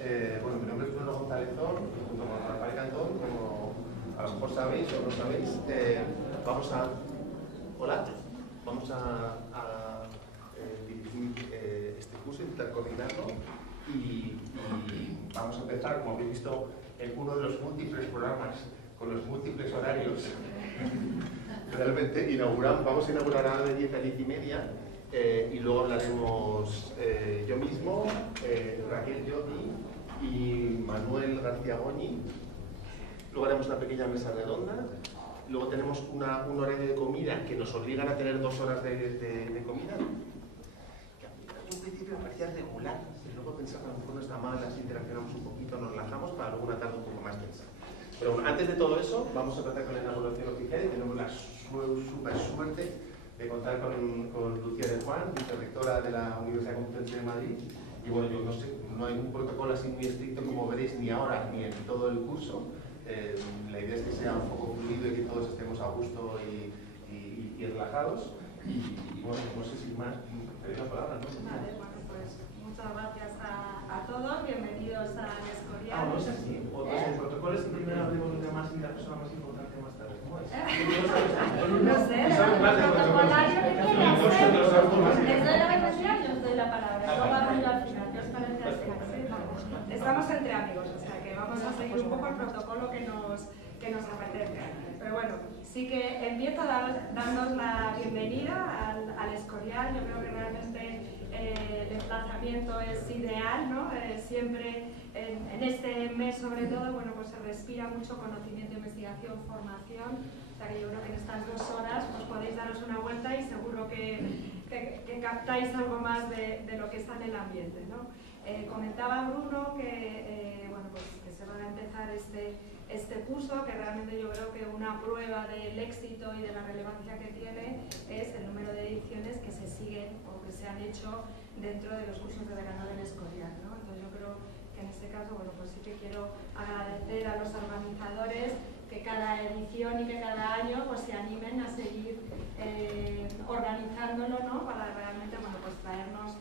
Bueno, mi nombre es Bruno González Zón, junto con Rafael Cantón, como a lo mejor sabéis o no sabéis, vamos a dirigir este curso, intentar coordinarlo y vamos a empezar, como habéis visto, en uno de los múltiples programas con los múltiples horarios. Realmente vamos a inaugurar ahora de 10 a 10 y media y luego hablaremos yo mismo, Raquel Lloti y Manuel García Goñi. Luego haremos una pequeña mesa redonda. Luego tenemos un horario de comida que nos obligan a tener 2 horas de comida. Que a mí en un principio me parecía regular, y luego pensaba que a lo mejor no está mal, así interaccionamos un poquito, nos relajamos para luego una tarde un poco más tensa. Pero bueno, antes de todo eso, vamos a empezar con la inauguración oficial y tenemos la super suerte de contar con Lucía de Juan, vicerrectora de la Universidad Complutense de Madrid. Y bueno, yo no sé, no hay un protocolo así muy estricto como veréis ni ahora ni en todo el curso. La idea es que sea un poco fluido y que todos estemos a gusto y relajados. Y bueno, no sé si más, te doy la palabra, ¿no? Vale, bueno, pues muchas gracias a todos, bienvenidos al Escorial. Ah, no es así. O el protocolo es que primero hablemos de más y la persona más importante más tarde. ¿Cómo es? No sé, el protocolario que quieras hacer. Les doy la bienvenida y os doy la palabra. Luego hablo yo al final, ¿qué os parece así? Estamos entre amigos, o sea que vamos a seguir un poco el protocolo que nos apetezca. Pero bueno, sí que empiezo dándoos la bienvenida al Escorial. Yo creo que realmente el emplazamiento es ideal, ¿no? Siempre en este mes sobre todo, bueno, pues se respira mucho conocimiento, investigación, formación. O sea que yo creo que en estas 2 horas pues podéis daros una vuelta y seguro que captáis algo más de lo que está en el ambiente, ¿no? Comentaba Bruno que, bueno, pues que se va a empezar este curso, que realmente yo creo que una prueba del éxito y de la relevancia que tiene es el número de ediciones que se siguen o que se han hecho dentro de los cursos de verano del Escorial, ¿no? Entonces yo creo que en este caso, bueno, pues sí que quiero agradecer a los organizadores que cada edición y que cada año pues se animen a seguir organizándolo, ¿no? Para realmente, bueno, pues traernos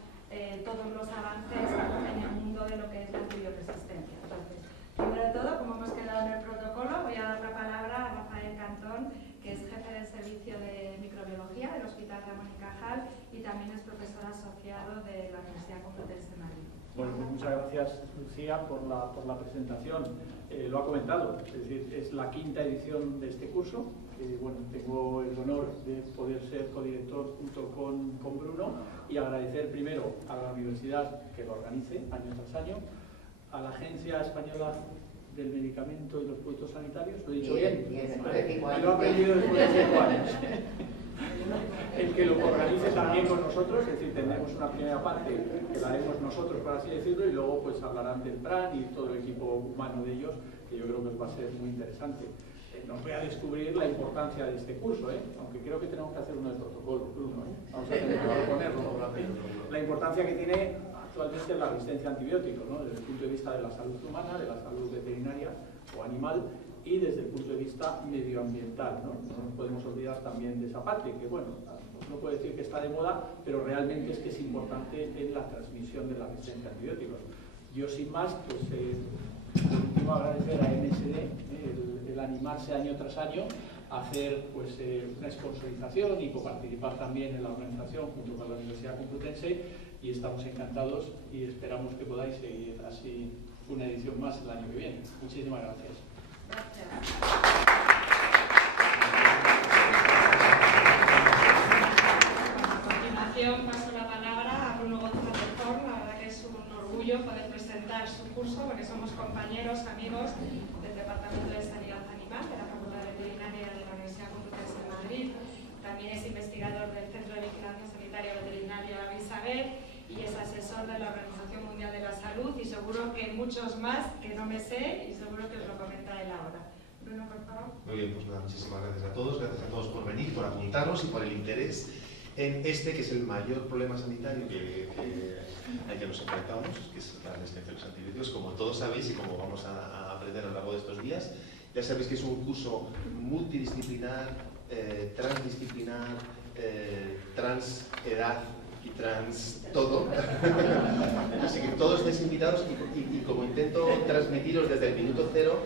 todos los avances en el mundo de lo que es la antibioresistencia. Entonces, primero de todo, como hemos quedado en el protocolo, voy a dar la palabra a Rafael Cantón, que es jefe del servicio de microbiología del Hospital Ramón y Cajal y también es profesor asociado de la Universidad Complutense de Madrid. Bueno, pues muchas gracias, Lucía, por la presentación. Lo ha comentado, es decir, es la 5ª edición de este curso. Bueno, tengo el honor de poder ser codirector junto con Bruno y agradecer primero a la universidad que lo organice año tras año, a la Agencia Española del Medicamento y los Productos Sanitarios, ¿lo he dicho bien? Y lo ha aprendido después de 5 años. El que lo organice también con nosotros, es decir, tendremos una primera parte que la haremos nosotros, por así decirlo, y luego pues hablarán del PRAN y todo el equipo humano de ellos, que yo creo que va a ser muy interesante. Nos voy a descubrir la importancia de este curso, aunque creo que tenemos que hacer uno de protocolo, Bruno, vamos a tener que ponerlo. La importancia que tiene actualmente la resistencia a antibióticos, ¿no? Desde el punto de vista de la salud humana, de la salud veterinaria o animal y desde el punto de vista medioambiental, ¿no? No nos podemos olvidar también de esa parte, que bueno, no puedo decir que está de moda, pero realmente es que es importante en la transmisión de la resistencia a antibióticos. Yo sin más, pues por último agradecer a MSD el animarse año tras año a hacer pues, una sponsorización y participar también en la organización junto con la Universidad Complutense y estamos encantados y esperamos que podáis seguir así una edición más el año que viene. Muchísimas gracias. Gracias. A continuación paso la palabra a Bruno González Zón. La verdad que es un orgullo poder presentar su curso porque somos compañeros, amigos del Departamento de Sanidad Animal de la Facultad Veterinaria de la Universidad Complutense de Madrid. También es investigador del Centro de Vigilancia Sanitaria Veterinaria Visaver y es asesor de la Organización Mundial de la Salud y seguro que muchos más que no me sé y seguro que os lo comenta él ahora. Bruno, por favor. Muy bien, pues nada, muchísimas gracias a todos por venir, por apuntarnos y por el interés en este que es el mayor problema sanitario al que nos enfrentamos, que es la resistencia a los antibióticos, como todos sabéis y como vamos a aprender a lo largo de estos días. Ya sabéis que es un curso multidisciplinar, transdisciplinar, transedad, y trans todo. Así que todos estáis invitados y como intento transmitiros desde el minuto cero,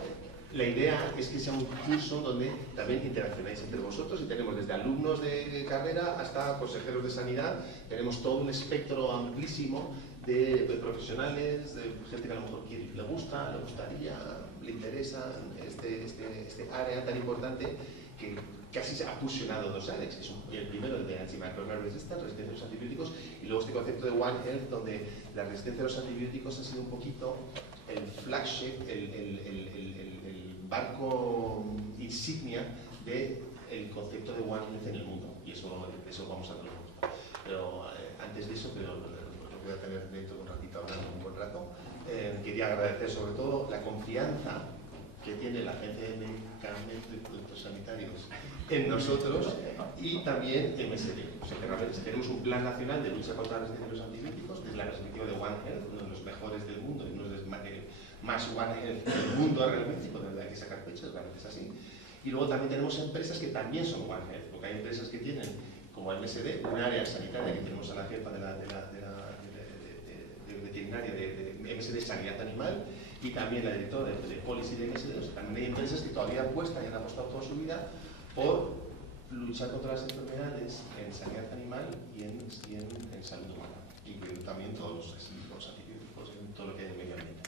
la idea es que sea un curso donde también interaccionáis entre vosotros y tenemos desde alumnos de carrera hasta consejeros de sanidad, tenemos todo un espectro amplísimo de profesionales, de gente que a lo mejor le gusta, le gustaría, le interesa este área tan importante que casi se ha fusionado dos áreas, que es el primero, el de antimicrobial resistance, resistencia a los antibióticos, y luego este concepto de One Health, donde la resistencia a los antibióticos ha sido un poquito el flagship, el barco insignia del concepto de One Health en el mundo, y eso vamos a hablar. Pero antes de eso, voy a tener dentro de un ratito hablando un buen rato, quería agradecer sobre todo la confianza que tiene la Agencia de Medicamentos y Productos Sanitarios en nosotros y también MSD. O sea, que realmente tenemos un plan nacional de lucha contra la resistencia a los antibióticos desde la perspectiva de One Health, uno de los mejores del mundo y uno de los más One Health del mundo realmente, y con el que hay que sacar pecho, realmente es así. Y luego también tenemos empresas que también son One Health, porque hay empresas que tienen, como MSD, un área sanitaria que tenemos a la jefa de veterinaria de MSD Sanidad Animal y también la directora de Policy de MSD. O sea, también hay empresas que todavía apuestan y han apostado toda su vida por luchar contra las enfermedades en sanidad animal y en salud humana, incluyendo también todos los antibióticos en todo lo que hay en medio ambiente.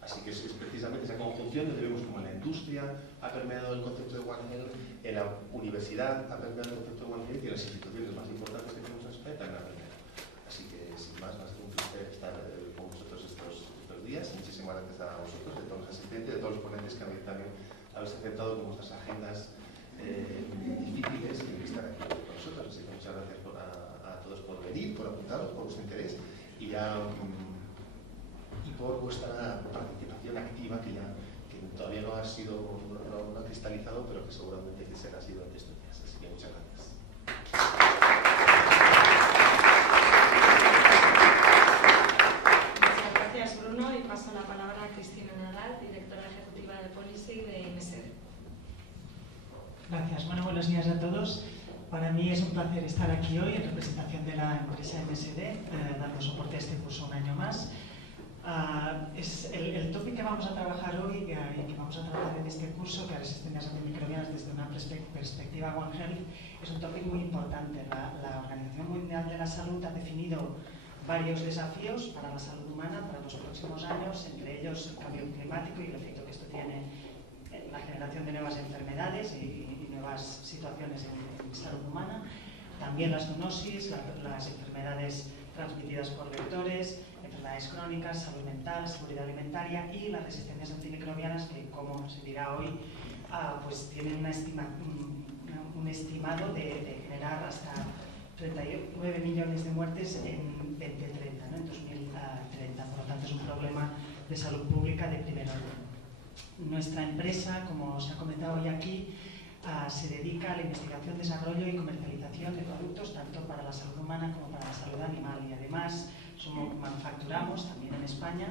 Así que es precisamente esa conjunción donde vemos como la industria ha permeado el concepto de One Health, en la universidad ha permeado el concepto de One Health y en las instituciones más importantes que tenemos en España también ha permeado. Así que sin más, va a ser un placer estar con vosotros estos días. Muchísimas gracias a vosotros, de todos los asistentes, de todos los ponentes que también habéis aceptado con vuestras agendas difíciles y estar aquí con nosotros. Así que muchas gracias a todos por venir, por apuntaros, por vuestro interés y por vuestra participación activa que todavía no ha sido no ha cristalizado, pero que seguramente que será así durante estos días. Así que muchas gracias. Muchas gracias, Bruno, y paso la palabra a Cristina Nadal, directora ejecutiva de Policy de MSD. Gracias. Bueno, buenos días a todos. Para mí es un placer estar aquí hoy en representación de la empresa MSD, dando soporte a este curso un año más. Es el tópico que vamos a trabajar hoy y que vamos a trabajar en este curso, que es resistencias antimicrobianas desde una perspectiva One Health, es un tópico muy importante. La Organización Mundial de la Salud ha definido varios desafíos para la salud humana para los próximos años, entre ellos el cambio climático y el efecto que esto tiene en la generación de nuevas enfermedades y nuevas situaciones en salud humana. También la zoonosis, las enfermedades transmitidas por vectores, enfermedades crónicas, salud mental, seguridad alimentaria y las resistencias antimicrobianas que, como se dirá hoy, pues tienen un estimado de generar hasta 39 millones de muertes en 2030, ¿no? En 2030. Por lo tanto, es un problema de salud pública de primer orden. Nuestra empresa, como se ha comentado hoy aquí, se dedica a la investigación, desarrollo y comercialización de productos tanto para la salud humana como para la salud animal, y además manufacturamos también en España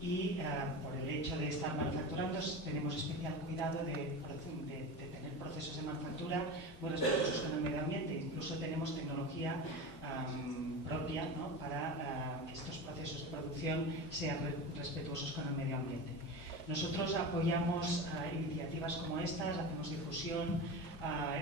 y por el hecho de estar manufacturando tenemos especial cuidado de tener procesos de manufactura muy respetuosos con el medio ambiente. Incluso tenemos tecnología propia, ¿no?, para que estos procesos de producción sean respetuosos con el medio ambiente. Nosotros apoyamos iniciativas como estas, hacemos difusión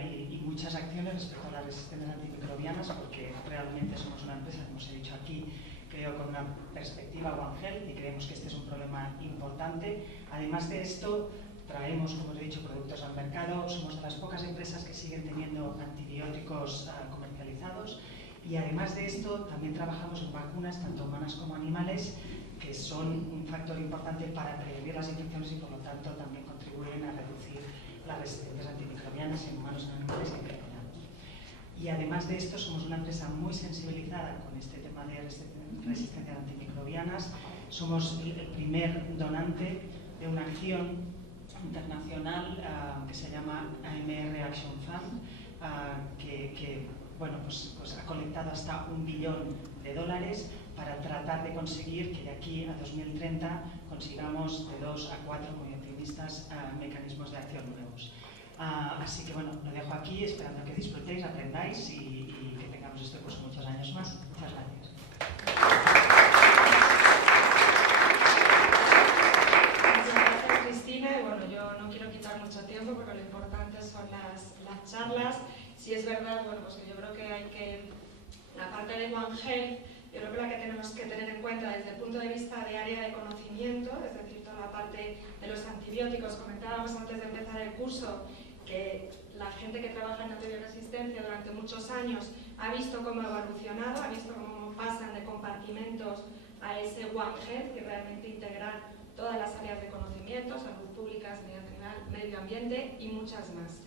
y muchas acciones respecto a las resistencias antimicrobianas, porque realmente somos una empresa, como os he dicho aquí, creo con una perspectiva One Health, y creemos que este es un problema importante. Además de esto, traemos, como os he dicho, productos al mercado. Somos de las pocas empresas que siguen teniendo antibióticos comercializados, y además de esto también trabajamos en vacunas, tanto humanas como animales, que son un factor importante para prevenir las infecciones y por lo tanto también contribuyen a reducir las resistencias antimicrobianas en humanos y en animales que empleamos. Y además de esto, somos una empresa muy sensibilizada con este tema de resistencias antimicrobianas. Somos el primer donante de una acción internacional que se llama AMR Action Fund, que bueno, pues ha colectado hasta $1 billón para tratar de conseguir que de aquí a 2030 consigamos de 2 a 4, muy optimistas, mecanismos de acción nuevos. Así que bueno, lo dejo aquí esperando que disfrutéis, aprendáis y que tengamos este curso muchos años más. Muchas gracias. Muchas gracias, Cristina. Y bueno, yo no quiero quitar mucho tiempo porque lo importante son las charlas. Si es verdad, bueno, pues que yo creo que hay que, la parte de One Health, yo creo que la que tenemos que tener en cuenta desde el punto de vista de área de conocimiento, es decir, toda la parte de los antibióticos. Comentábamos antes de empezar el curso que la gente que trabaja en antibioresistencia durante muchos años ha visto cómo ha evolucionado, ha visto cómo pasan de compartimentos a ese One Health, que realmente integrar todas las áreas de conocimiento, salud pública, sanidad general, medio ambiente y muchas más.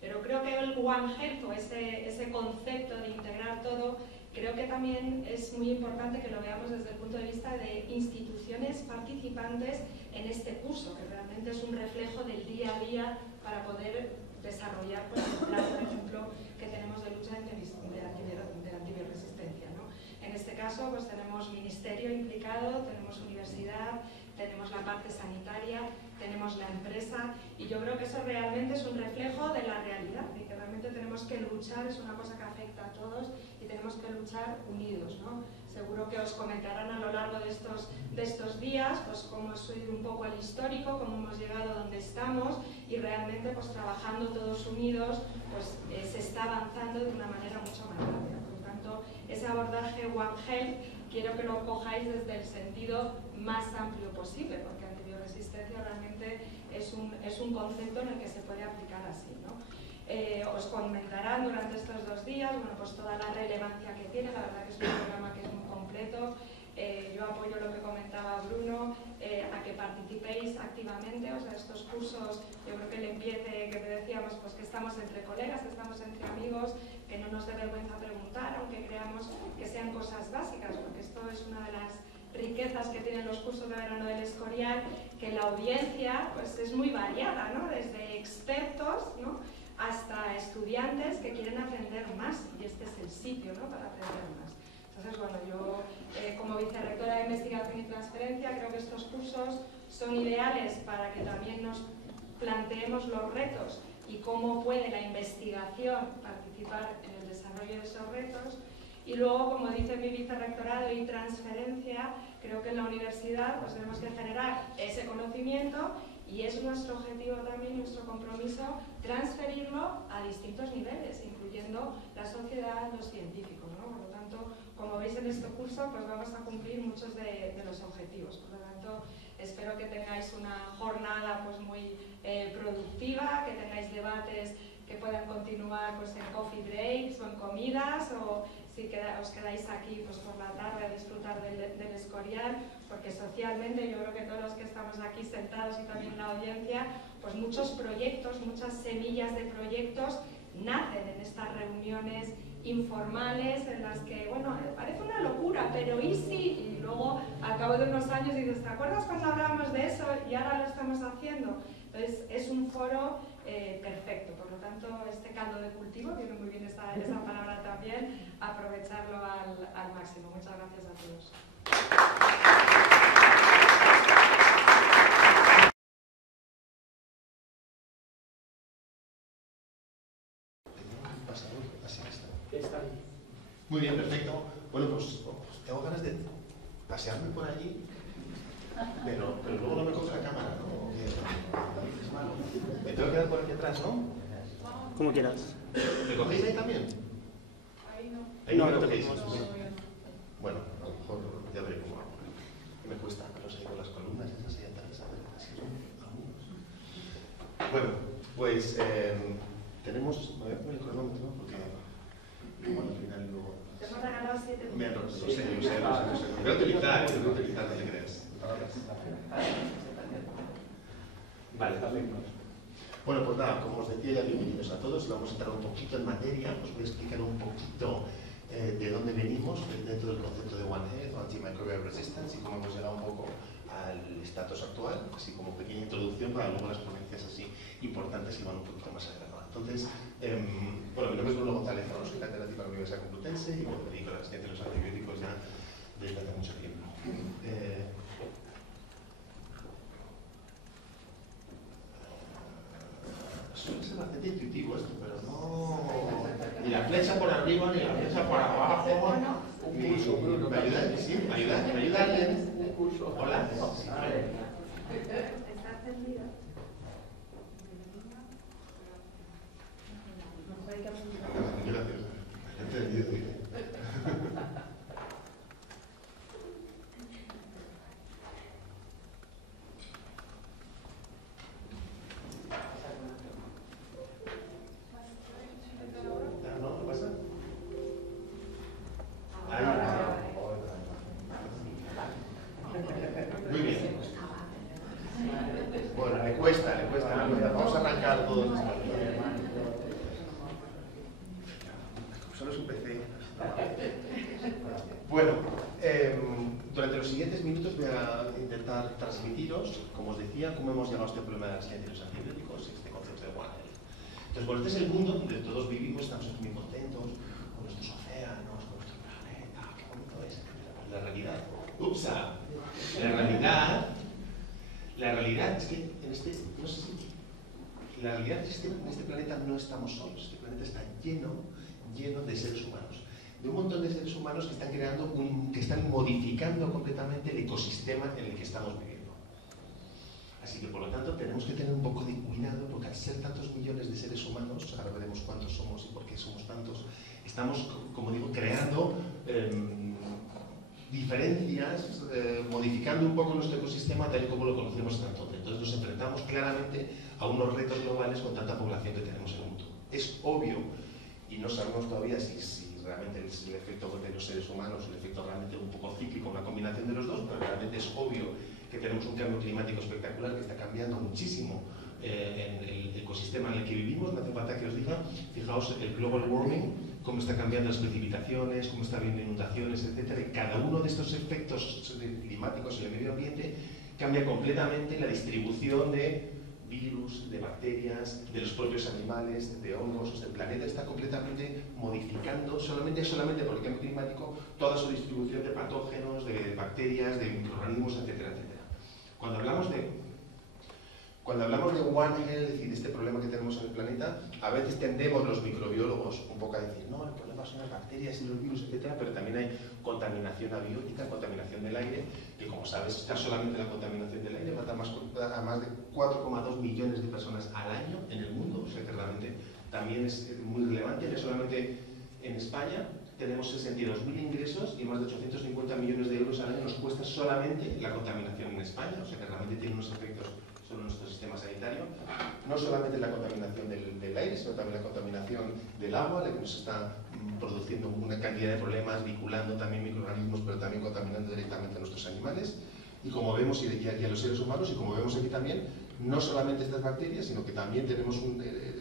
Pero creo que el One Health, o ese concepto de integrar todo, creo que también es muy importante que lo veamos desde el punto de vista de instituciones participantes en este curso, que realmente es un reflejo del día a día para poder desarrollar pues, el plan, por ejemplo, que tenemos de lucha de antibioresistencia, ¿no? En este caso pues, tenemos ministerio implicado, tenemos universidad, tenemos la parte sanitaria, tenemos la empresa, y yo creo que eso realmente es un reflejo de la realidad, y que realmente tenemos que luchar, es una cosa que afecta a todos, y tenemos que luchar unidos, ¿no? Seguro que os comentarán a lo largo de estos días pues cómo es un poco el histórico, cómo hemos llegado a donde estamos, y realmente pues trabajando todos unidos pues se está avanzando de una manera mucho más rápida. Por lo tanto, ese abordaje One Health quiero que lo cojáis desde el sentido más amplio posible, porque antibioresistencia realmente es un concepto en el que se puede aplicar así, ¿no? Os comentarán durante estos 2 días, bueno, pues toda la relevancia que tiene. La verdad que es un programa que es muy completo. Yo apoyo lo que comentaba Bruno, a que participéis activamente. O sea, estos cursos, yo creo que el empiece que te decíamos, pues que estamos entre colegas, estamos entre amigos, que no nos dé vergüenza preguntar, aunque creamos que sean cosas básicas, porque esto es una de las riquezas que tienen los cursos de verano del Escorial, que la audiencia pues es muy variada, ¿no? Desde expertos, ¿no?, hasta estudiantes que quieren aprender más, y este es el sitio, ¿no?, para aprender más. Entonces, bueno, yo como vicerrectora de Investigación y Transferencia creo que estos cursos son ideales para que también nos planteemos los retos y cómo puede la investigación participar en el desarrollo de esos retos. Y luego, como dice mi vicerrectorado y transferencia, creo que en la universidad pues tenemos que generar ese conocimiento, y es nuestro objetivo también, nuestro compromiso, transferirlo a distintos niveles, incluyendo la sociedad, los científicos, ¿no? Por lo tanto, como veis en este curso, pues vamos a cumplir muchos de los objetivos. Por lo tanto, espero que tengáis una jornada pues muy productiva, que tengáis debates que puedan continuar pues en coffee breaks o en comidas, o si os quedáis aquí pues por la tarde a disfrutar del Escorial, porque socialmente yo creo que todos los que estamos aquí sentados y también la audiencia, pues muchos proyectos, muchas semillas de proyectos nacen en estas reuniones informales en las que, bueno, parece una locura, pero ¿y sí? Y luego, al cabo de unos años, dices, ¿te acuerdas cuando hablábamos de eso y ahora lo estamos haciendo? Entonces, es un foro perfecto. Por lo tanto, este caldo de cultivo, viene muy bien esa palabra también, aprovecharlo al máximo. Muchas gracias a todos. Está ahí. Muy bien, perfecto. Bueno, pues tengo ganas de pasearme por allí, pero luego no me coge la cámara, ¿no? Es malo. Me tengo que quedar por aquí atrás, ¿no? Como quieras. ¿Me cogéis ahí también? Ahí no. Ahí no me No, cogéis. no, Bueno, a lo mejor ya veré cómo hago. Que me cuesta verlos ahí con las columnas esas ahí atrás, a ver si son algunos. Bueno, pues tenemos. Me voy a poner el cronómetro porque igual al final luego. Te hemos regalado 7 minutos. Me lo sé. Lo voy a utilizar, no te creas. Vale, bueno, pues nada, como os decía, ya bienvenidos a todos. Vamos a entrar un poquito en materia. Os voy a explicar un poquito de dónde venimos dentro del concepto de One Health o Antimicrobial Resistance y cómo hemos llegado un poco al estatus actual, así como pequeña introducción para luego las ponencias así importantes que van un poquito más allá. Entonces, bueno, mi nombre es Bruno González, ¿no? Soy catedrático de la Universidad Complutense y bueno, me dedico a la ciencia de los antibióticos ya desde hace mucho tiempo. Suele ser bastante intuitivo esto, pero no... Mira, flecha por arriba ni la flecha por abajo. ¿Me ayuda? ¿Sí? ¿Me ayuda alguien? Hola. Está encendido. Gracias. Entendido, dice. ¿No? ¿Qué pasa? Ahí. Muy bien. Bueno, le cuesta. Vamos a arrancar todos los solo es un PC. Bueno, durante los siguientes minutos voy a intentar transmitiros, como os decía, cómo hemos llegado a este problema de la resistencia de los antibióticos y este concepto de One Health. Entonces, bueno, este es el mundo donde todos vivimos, estamos muy contentos con nuestros océanos, con nuestro planeta, qué bonito es. La realidad, la realidad es que en este, no sé si, la realidad es que en este planeta no estamos solos, este planeta está lleno de seres humanos, de un montón de seres humanos que están que están modificando completamente el ecosistema en el que estamos viviendo. Así que por lo tanto tenemos que tener un poco de cuidado, porque al ser tantos millones de seres humanos, ahora veremos cuántos somos y por qué somos tantos, estamos, como digo, creando diferencias, modificando un poco nuestro ecosistema tal y como lo conocemos hasta entonces. Entonces nos enfrentamos claramente a unos retos globales con tanta población que tenemos en el mundo. Es obvio, y no sabemos todavía si realmente es el efecto de los seres humanos, el efecto realmente un poco cíclico, una combinación de los dos, pero realmente es obvio que tenemos un cambio climático espectacular que está cambiando muchísimo en el ecosistema en el que vivimos. No hace falta que os diga, fijaos el global warming, cómo está cambiando las precipitaciones, cómo está habiendo inundaciones, etcétera, y cada uno de estos efectos climáticos en el medio ambiente cambia completamente la distribución de virus, de bacterias, de los propios animales, de hongos. O sea, el planeta está completamente modificando, solamente por el cambio climático, toda su distribución de patógenos, de bacterias, de microorganismos, etcétera, etcétera. Cuando hablamos de One Health y de este problema que tenemos en el planeta, a veces tendemos los microbiólogos un poco a decir, no, el problema son las bacterias y los virus, etcétera, pero también hay contaminación abiótica, contaminación del aire, que como sabes, está solamente la contaminación del aire, mata a más de 4,2 millones de personas al año en el mundo, o sea que realmente también es muy relevante. Ya solamente en España tenemos 62.000 ingresos y más de 850 millones de euros al año nos cuesta solamente la contaminación en España, o sea que realmente tiene unos efectos sobre nuestro sistema sanitario, no solamente la contaminación del aire, sino también la contaminación del agua, la que nos está produciendo una cantidad de problemas, vinculando también microorganismos, pero también contaminando directamente a nuestros animales, y como vemos, y a los seres humanos, y como vemos aquí también, no solamente estas bacterias, sino que también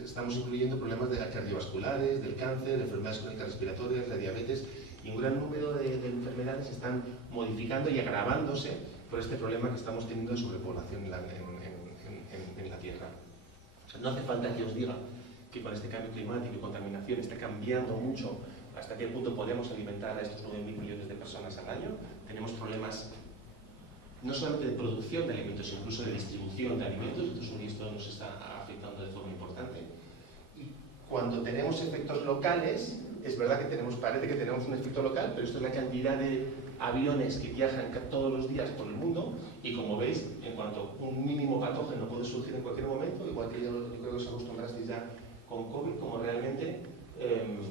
estamos incluyendo problemas cardiovasculares, del cáncer, de enfermedades crónicas respiratorias, la diabetes, y un gran número de enfermedades están modificando y agravándose por este problema que estamos teniendo de sobrepoblación en la Tierra. No hace falta que os diga que con este cambio climático y contaminación está cambiando mucho hasta qué punto podemos alimentar a estos 9.000 millones de personas al año. Tenemos problemas no solamente de producción de alimentos, incluso de distribución de alimentos, y esto nos está afectando de forma importante. Y cuando tenemos efectos locales, es verdad que parece que tenemos un efecto local, pero esto es la cantidad de aviones que viajan todos los días por el mundo, y como veis, en cuanto un mínimo patógeno puede surgir en cualquier momento, igual que yo creo que os acostumbrasteis ya con COVID, como realmente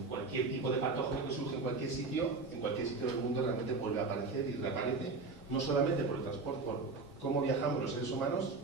cualquier tipo de patógeno que surge en cualquier sitio del mundo realmente vuelve a aparecer y reaparece, no solamente por el transporte, por cómo viajamos los seres humanos,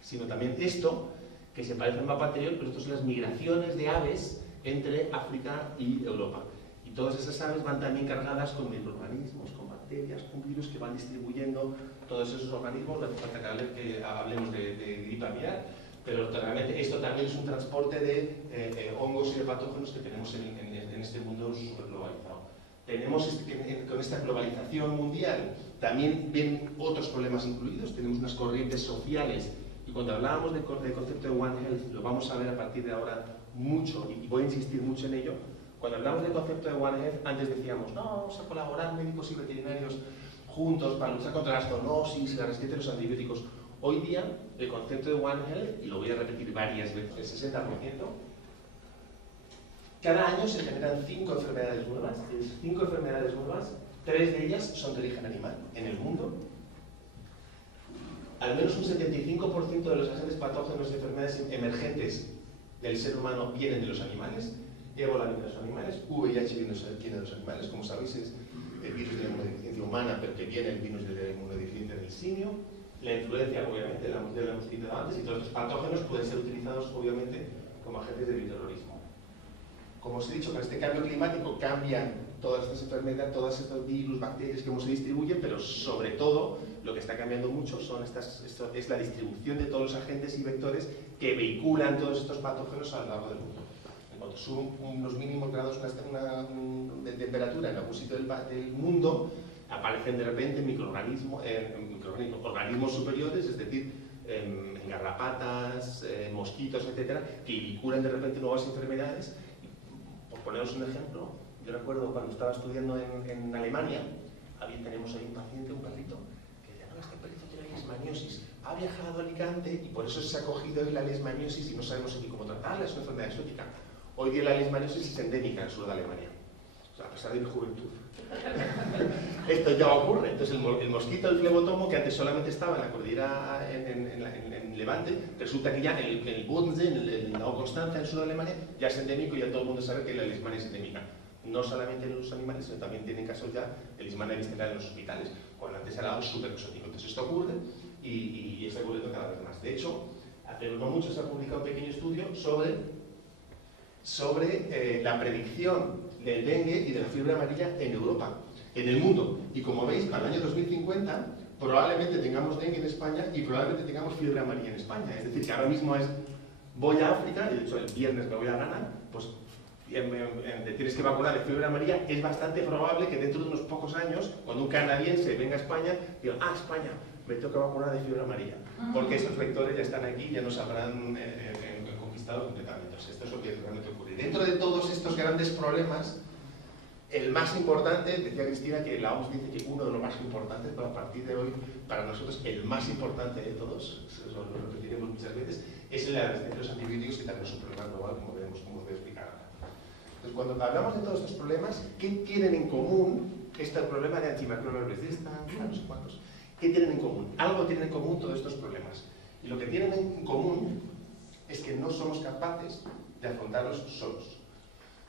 sino también esto, que se parece al mapa anterior, pero esto son las migraciones de aves entre África y Europa. Y todas esas aves van también cargadas con microorganismos, con bacterias, con virus que van distribuyendo todos esos organismos. No hace falta que hablemos de gripe aviar, pero realmente esto también es un transporte de hongos y de patógenos que tenemos en este mundo súper globalizado. Tenemos con esta globalización mundial también vienen otros problemas incluidos, tenemos unas corrientes sociales, y cuando hablábamos del concepto de One Health, lo vamos a ver a partir de ahora mucho, y voy a insistir mucho en ello. Cuando hablamos del concepto de One Health, antes decíamos, no, vamos a colaborar médicos y veterinarios juntos para luchar contra la zoonosis y la resistencia de los antibióticos. Hoy día, el concepto de One Health, y lo voy a repetir varias veces, el 60% Cada año se generan 5 enfermedades nuevas. De esas 5 enfermedades nuevas, 3 de ellas son de origen animal. En el mundo, al menos un 75% de los agentes patógenos de enfermedades emergentes del ser humano vienen de los animales. Ébola viene de los animales, VIH viene de los animales, como sabéis es el virus de la inmunodeficiencia humana, pero que viene el virus de la inmunodeficiencia del simio. La influencia, obviamente, la hemos citado antes, y todos estos patógenos pueden ser utilizados, obviamente, como agentes de bioterrorismo. Como os he dicho, con este cambio climático cambian todas estas enfermedades, todos estos virus, bacterias, cómo se distribuyen, pero sobre todo lo que está cambiando mucho es la distribución de todos los agentes y vectores que vehiculan todos estos patógenos a lo largo del mundo. Cuando suben unos mínimos grados de temperatura en algún sitio del mundo, aparecen de repente organismos superiores, es decir, garrapatas, mosquitos, etcétera, que vehiculan de repente nuevas enfermedades. Por poneros un ejemplo, yo recuerdo cuando estaba estudiando en Alemania, teníamos ahí un paciente, un perrito, que decía, no, este perrito tiene leishmaniosis, ha viajado a Alicante y por eso se ha cogido hoy la leishmaniosis y no sabemos aquí cómo tratarla, es una enfermedad exótica. Hoy día la leishmaniosis es endémica en el sur de Alemania, o sea, a pesar de mi juventud. Esto ya ocurre. Entonces el mosquito del flebotomo, que antes solamente estaba en la cordillera en Levante, resulta que ya en el Bodensee, en la Constanza, en el sur de Alemania, ya es endémico y ya todo el mundo sabe que la leishmania es endémica. No solamente en los animales, sino también tienen casos ya de leishmania visceral en los hospitales, cuando antes era algo súper exótico. Entonces esto ocurre y está ocurriendo cada vez más. De hecho, hace no mucho se ha publicado un pequeño estudio sobre la predicción del dengue y de la fiebre amarilla en Europa, en el mundo. Y como veis, para el año 2050 probablemente tengamos dengue en España y probablemente tengamos fiebre amarilla en España. Es decir, que ahora mismo voy a África, y de hecho el viernes me voy a Ghana, pues te tienes que vacunar de fiebre amarilla. Es bastante probable que dentro de unos pocos años, cuando un canadiense venga a España, diga, España, me toca vacunar de fiebre amarilla, porque esos vectores ya están aquí y ya nos habrán conquistado completamente. Entonces, esto es lo que realmente ocurre. Dentro de todos estos grandes problemas, el más importante, decía Cristina que la OMS dice que uno de los más importantes, pero a partir de hoy, para nosotros, el más importante de todos, eso lo repetiremos muchas veces, es la resistencia a los antibióticos, que también es un problema global, como os voy a explicar ahora. Entonces, cuando hablamos de todos estos problemas, ¿qué tienen en común este problema de antimicrobial resistance, no sé cuántos? ¿Qué tienen en común? Algo tienen en común todos estos problemas. Y lo que tienen en común es que no somos capaces de afrontarlos solos.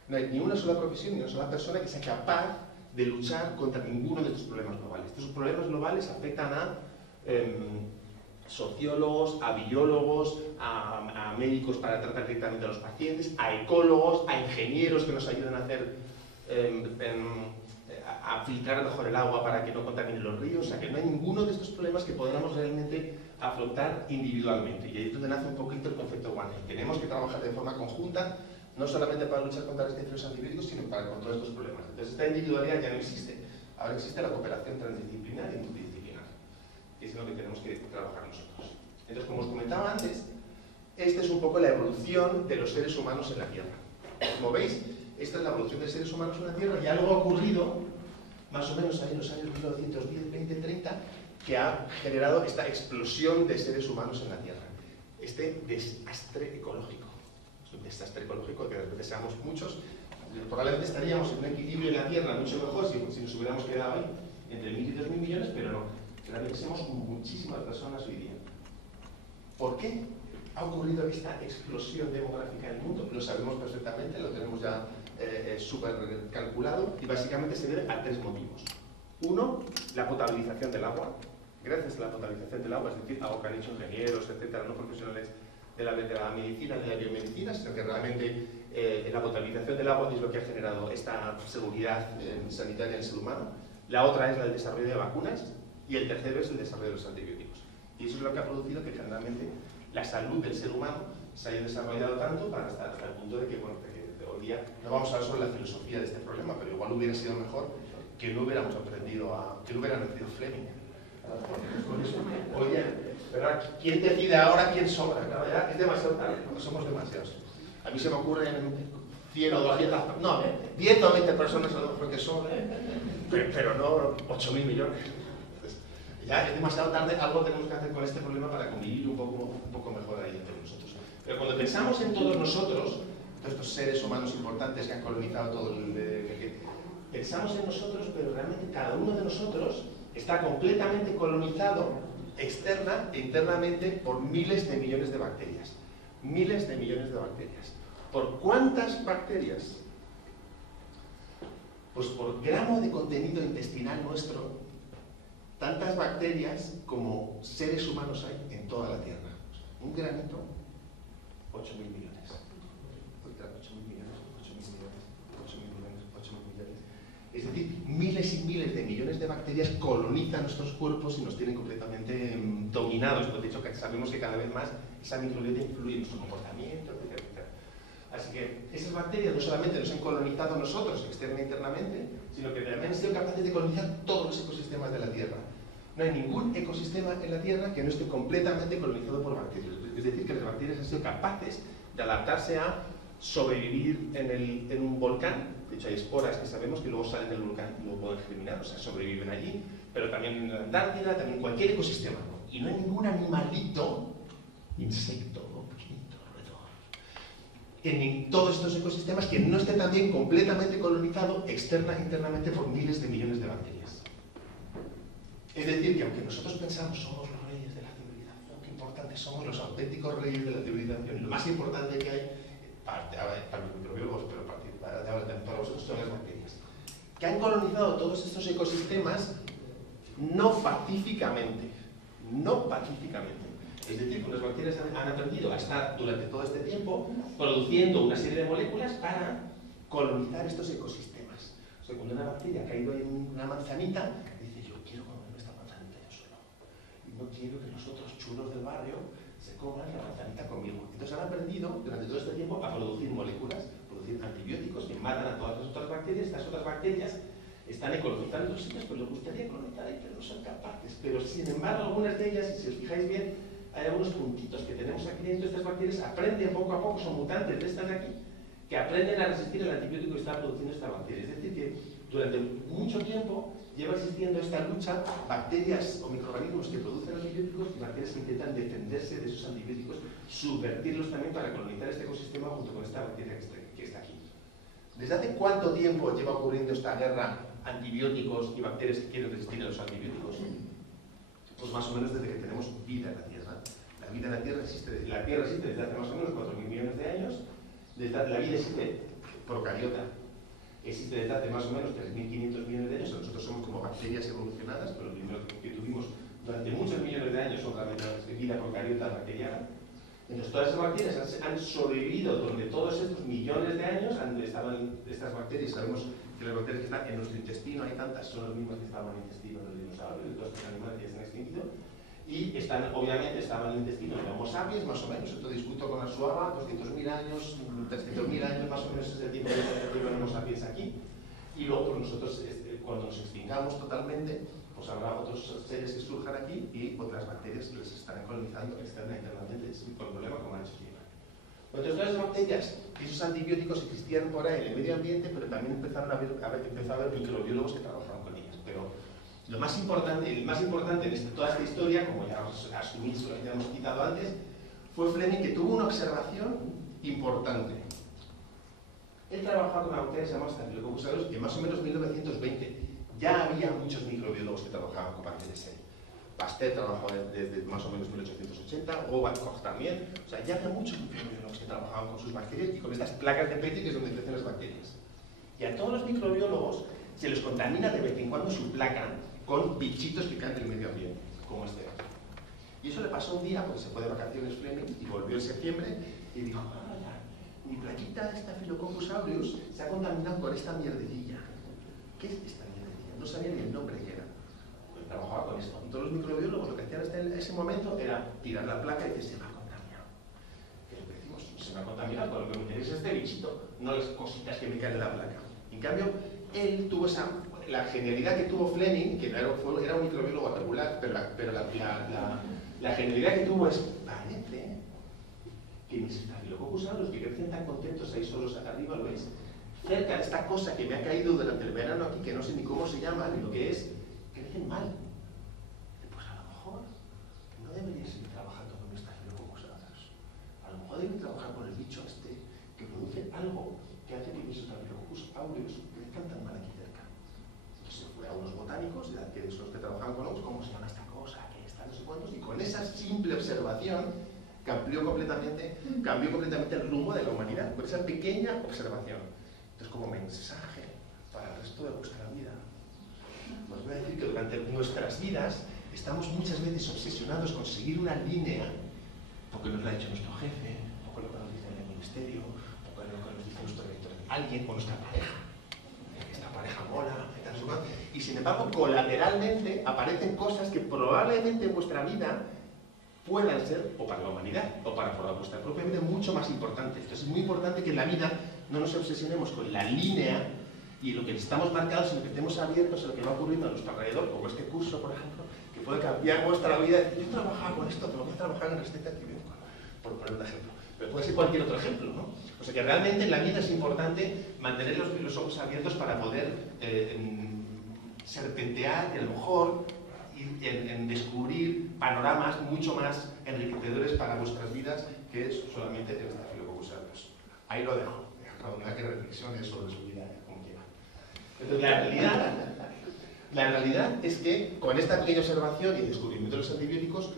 No hay ni una sola profesión, ni una sola persona que sea capaz de luchar contra ninguno de estos problemas globales. Estos problemas globales afectan a sociólogos, a biólogos, a médicos para tratar directamente a los pacientes, a ecólogos, a ingenieros que nos ayudan a hacer a filtrar mejor el agua para que no contamine los ríos. O sea, que no hay ninguno de estos problemas que podamos realmente afrontar individualmente. Y ahí es donde nace un poquito el concepto One Health. Tenemos que trabajar de forma conjunta, no solamente para luchar contra la resistencia a los antibióticos, sino para con todos estos problemas. Entonces, esta individualidad ya no existe. Ahora existe la cooperación transdisciplinar y multidisciplinar. Y es lo que tenemos que trabajar nosotros. Entonces, como os comentaba antes, esta es un poco la evolución de los seres humanos en la Tierra. Como veis, esta es la evolución de seres humanos en la Tierra y algo ha ocurrido, más o menos ahí en los años 1910, 20, 30, que ha generado esta explosión de seres humanos en la Tierra. Este desastre ecológico. Es un desastre ecológico que de repente seamos muchos. Probablemente estaríamos en un equilibrio en la Tierra mucho mejor si nos hubiéramos quedado ahí, entre 1.000 y 2.000 millones, pero no. Realmente somos muchísimas personas hoy día. ¿Por qué ha ocurrido esta explosión demográfica en el mundo? Lo sabemos perfectamente, lo tenemos ya súper calculado, y básicamente se debe a 3 motivos. Uno, la potabilización del agua. Gracias a la potabilización del agua, es decir, algo que han hecho ingenieros, etcétera, no profesionales de la medicina, de la biomedicina, sino que realmente la potabilización del agua es lo que ha generado esta seguridad sanitaria en el ser humano. La otra es el desarrollo de vacunas, y el tercero es el desarrollo de los antibióticos. Y eso es lo que ha producido que generalmente la salud del ser humano se haya desarrollado tanto para hasta el punto de que, bueno, hoy día no vamos a hablar sobre la filosofía de este problema, pero igual hubiera sido mejor que no hubiéramos aprendido que no hubiera nacido Fleming. Oye, ¿verdad? ¿Quién decide ahora quién sobra? Claro, ya es demasiado tarde, porque somos demasiados. A mí se me ocurren 100 o 200, no, 10 o 20 personas a lo mejor que sobran, pero no 8.000 millones. Entonces, ya es demasiado tarde, algo tenemos que hacer con este problema para convivir un poco mejor ahí entre nosotros. Pero cuando pensamos en todos nosotros, todos estos seres humanos importantes que han colonizado todo el pensamos en nosotros, pero realmente cada uno de nosotros está completamente colonizado externa e internamente por miles de millones de bacterias. Miles de millones de bacterias. ¿Por cuántas bacterias? Pues por gramo de contenido intestinal nuestro, tantas bacterias como seres humanos hay en toda la Tierra. Un granito, 8.000 millones. 8.000 millones, 8.000 millones, 8.000 millones, 8.000 millones. Es decir, miles y miles de millones de bacterias colonizan nuestros cuerpos y nos tienen completamente dominados. De hecho, sabemos que cada vez más esa microbiota influye en nuestro comportamiento, etc. Así que esas bacterias no solamente nos han colonizado nosotros, externa e internamente, sino que también han sido capaces de colonizar todos los ecosistemas de la Tierra. No hay ningún ecosistema en la Tierra que no esté completamente colonizado por bacterias. Es decir, que las bacterias han sido capaces de adaptarse a sobrevivir en un volcán. De hecho, hay esporas que sabemos que luego salen del volcán y luego pueden germinar, o sea, sobreviven allí, pero también en la Antártida, también en cualquier ecosistema. Y no hay ningún animalito, insecto, pequeñito, roedor, en todos estos ecosistemas que no esté también completamente colonizado externa e internamente por miles de millones de bacterias. Es decir, que aunque nosotros pensamos somos los reyes de la civilización, qué importantes somos los auténticos reyes de la civilización, y lo más importante que hay para los microbiólogos, pero para vosotros son las bacterias, que han colonizado todos estos ecosistemas no pacíficamente. Es decir, que las bacterias han aprendido a estar durante todo este tiempo produciendo una serie de moléculas para colonizar estos ecosistemas. O sea, cuando una bacteria ha caído en una manzanita, dice, yo quiero comerme esta manzanita yo solo. Y no quiero que los otros chulos del barrio se coman la manzanita conmigo. Entonces han aprendido durante todo este tiempo a producir moléculas, producir antibióticos que matan a todas las otras bacterias. Estas otras bacterias están colonizando los sitios, pues les gustaría colonizar ahí, pero no son capaces. Pero sin embargo, algunas de ellas, y si os fijáis bien, hay algunos puntitos que tenemos aquí dentro. Estas bacterias aprenden poco a poco, son mutantes de estas de aquí, que aprenden a resistir el antibiótico que está produciendo esta bacteria. Es decir, que durante mucho tiempo lleva existiendo esta lucha, bacterias o microorganismos que producen antibióticos y bacterias que intentan defenderse de esos antibióticos, subvertirlos también para colonizar este ecosistema junto con esta bacteria que está aquí. ¿Desde hace cuánto tiempo lleva ocurriendo esta guerra antibióticos y bacterias que quieren resistir a los antibióticos? Pues más o menos desde que tenemos vida en la Tierra. La vida en la Tierra existe desde hace más o menos 4.000 millones de años. La vida existe procariota. Existe desde hace más o menos 3.500 millones de años. Nosotros somos como bacterias evolucionadas, pero lo primero que tuvimos durante muchos millones de años son realmente vida procariota bacteriana. Entonces todas esas bacterias han sobrevivido durante todos estos millones de años. Estaban estas bacterias, sabemos que las bacterias que están en nuestro intestino, hay tantas, son las mismas que estaban en el intestino de los dinosaurios, de todos estos animales que ya se han extinguido. Y obviamente estaban en el intestino de Homo sapiens, más o menos. Esto discuto con Arzuaga, 200.000 años, 300.000 años, más o menos es el tiempo que llevan Homo sapiens aquí. Y luego, pues nosotros, cuando nos extingamos totalmente, pues habrá otros seres que surjan aquí y otras bacterias que les estarán colonizando externa e internamente, sin problema, como ha dicho Iván. Entonces, todas las bacterias y esos antibióticos existían por ahí en el medio ambiente, pero también empezaron a haber microbiólogos que trabajaban con ellas. Pero el más importante en toda esta historia, como ya os asumí, ya hemos citado antes, fue Fleming, que tuvo una observación importante. Él trabajaba con una bacteria que se llama Staphylococcus aureus, que más o menos en 1920 ya había muchos microbiólogos que trabajaban con bacterias ahí. Pasteur trabajó desde más o menos 1880, o Van Koch también. O sea, ya había muchos microbiólogos que trabajaban con sus bacterias y con estas placas de Petri, que es donde crecen las bacterias. Y a todos los microbiólogos se les contamina de vez en cuando su placa con bichitos que caen del medio ambiente, como este. Y eso le pasó un día, porque se fue de vacaciones Fleming y volvió en septiembre y dijo, mi plaquita de Staphylococcus aureus se ha contaminado con esta mierdecilla. ¿Qué es esta mierdecilla? No sabía ni el nombre que era. Pues trabajaba con esto. Y todos los microbiólogos lo que hacían hasta ese momento era tirar la placa y decir, se me ha contaminado. ¿Qué es lo que decimos? Se me ha contaminado, pero lo que me interesa es este bichito, no las cositas que me caen en la placa. En cambio, él tuvo la genialidad que tuvo Fleming, que era un microbiólogo regular, pero la genialidad que tuvo es, parece que mis Staphylococcus aureus, que crecen tan contentos ahí solos arriba, lo veis, cerca de esta cosa que me ha caído durante el verano aquí, que no sé ni cómo se llama, ni lo que es, crecen mal. Pues a lo mejor no debería seguir trabajando con mis Staphylococcus aureus. A lo mejor debería trabajar con el bicho este, que produce algo que hace que esos angiococus aureus crezcan tan mal aquí cerca. Entonces se fue a unos botánicos, que son los que trabajan con hongos, ¿cómo se llama esta cosa? ¿Qué está? No sé cuántos. Y con esa simple observación cambió completamente el rumbo de la humanidad, con esa pequeña observación. Entonces, como mensaje para el resto de vuestra vida, os voy a decir que durante nuestras vidas estamos muchas veces obsesionados con seguir una línea, porque nos lo ha dicho nuestro jefe, o con lo que nos dice en el ministerio, o con lo que nos dice nuestro director, alguien, o nuestra pareja. Esta pareja mola, y sin embargo, colateralmente aparecen cosas que probablemente en vuestra vida puedan ser, o para la humanidad, o para vuestra propia vida, mucho más importantes. Entonces es muy importante que en la vida no nos obsesionemos con la línea y lo que estamos marcados, sino que estemos abiertos a lo que va ocurriendo a nuestro alrededor, como este curso, por ejemplo, que puede cambiar vuestra vida. Yo trabajaba con esto, pero voy a trabajar en resistente antibiótico, por poner un ejemplo. Pero puede ser cualquier otro ejemplo, ¿no? O sea que realmente en la vida es importante mantener los ojos abiertos para poder serpentear y a lo mejor en descubrir panoramas mucho más enriquecedores para vuestras vidas que es solamente el Staphylococcus aureus. Ahí lo dejo. Cada una que reflexione sobre su vida, como quiera. Entonces, la realidad es que con esta pequeña observación y descubrimiento de los antibióticos,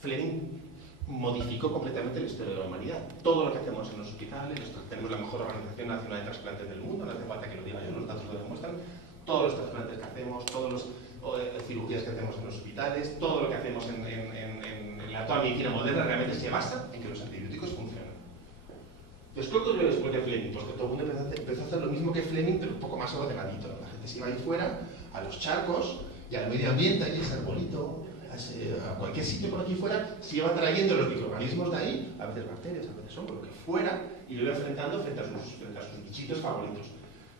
Fleming modificó completamente la historia de la humanidad. Todo lo que hacemos en los hospitales, tenemos la mejor organización nacional de trasplantes del mundo, no hace falta que lo diga yo, los datos lo demuestran. Todos los trasplantes que hacemos, todas las cirugías que hacemos en los hospitales, todo lo que hacemos en la toda medicina moderna realmente se basa en que los antibióticos funcionan. Entonces, ¿qué ocurrió después de Fleming? Pues que todo el mundo empezó a hacer lo mismo que Fleming, pero un poco más ordenadito. La gente se iba a ir fuera, a los charcos y al medio ambiente, allí ese arbolito, a cualquier sitio por aquí fuera, se iba trayendo los microorganismos de ahí, a veces bacterias, a veces hongos, lo que fuera, y lo iba enfrentando frente a sus bichitos favoritos.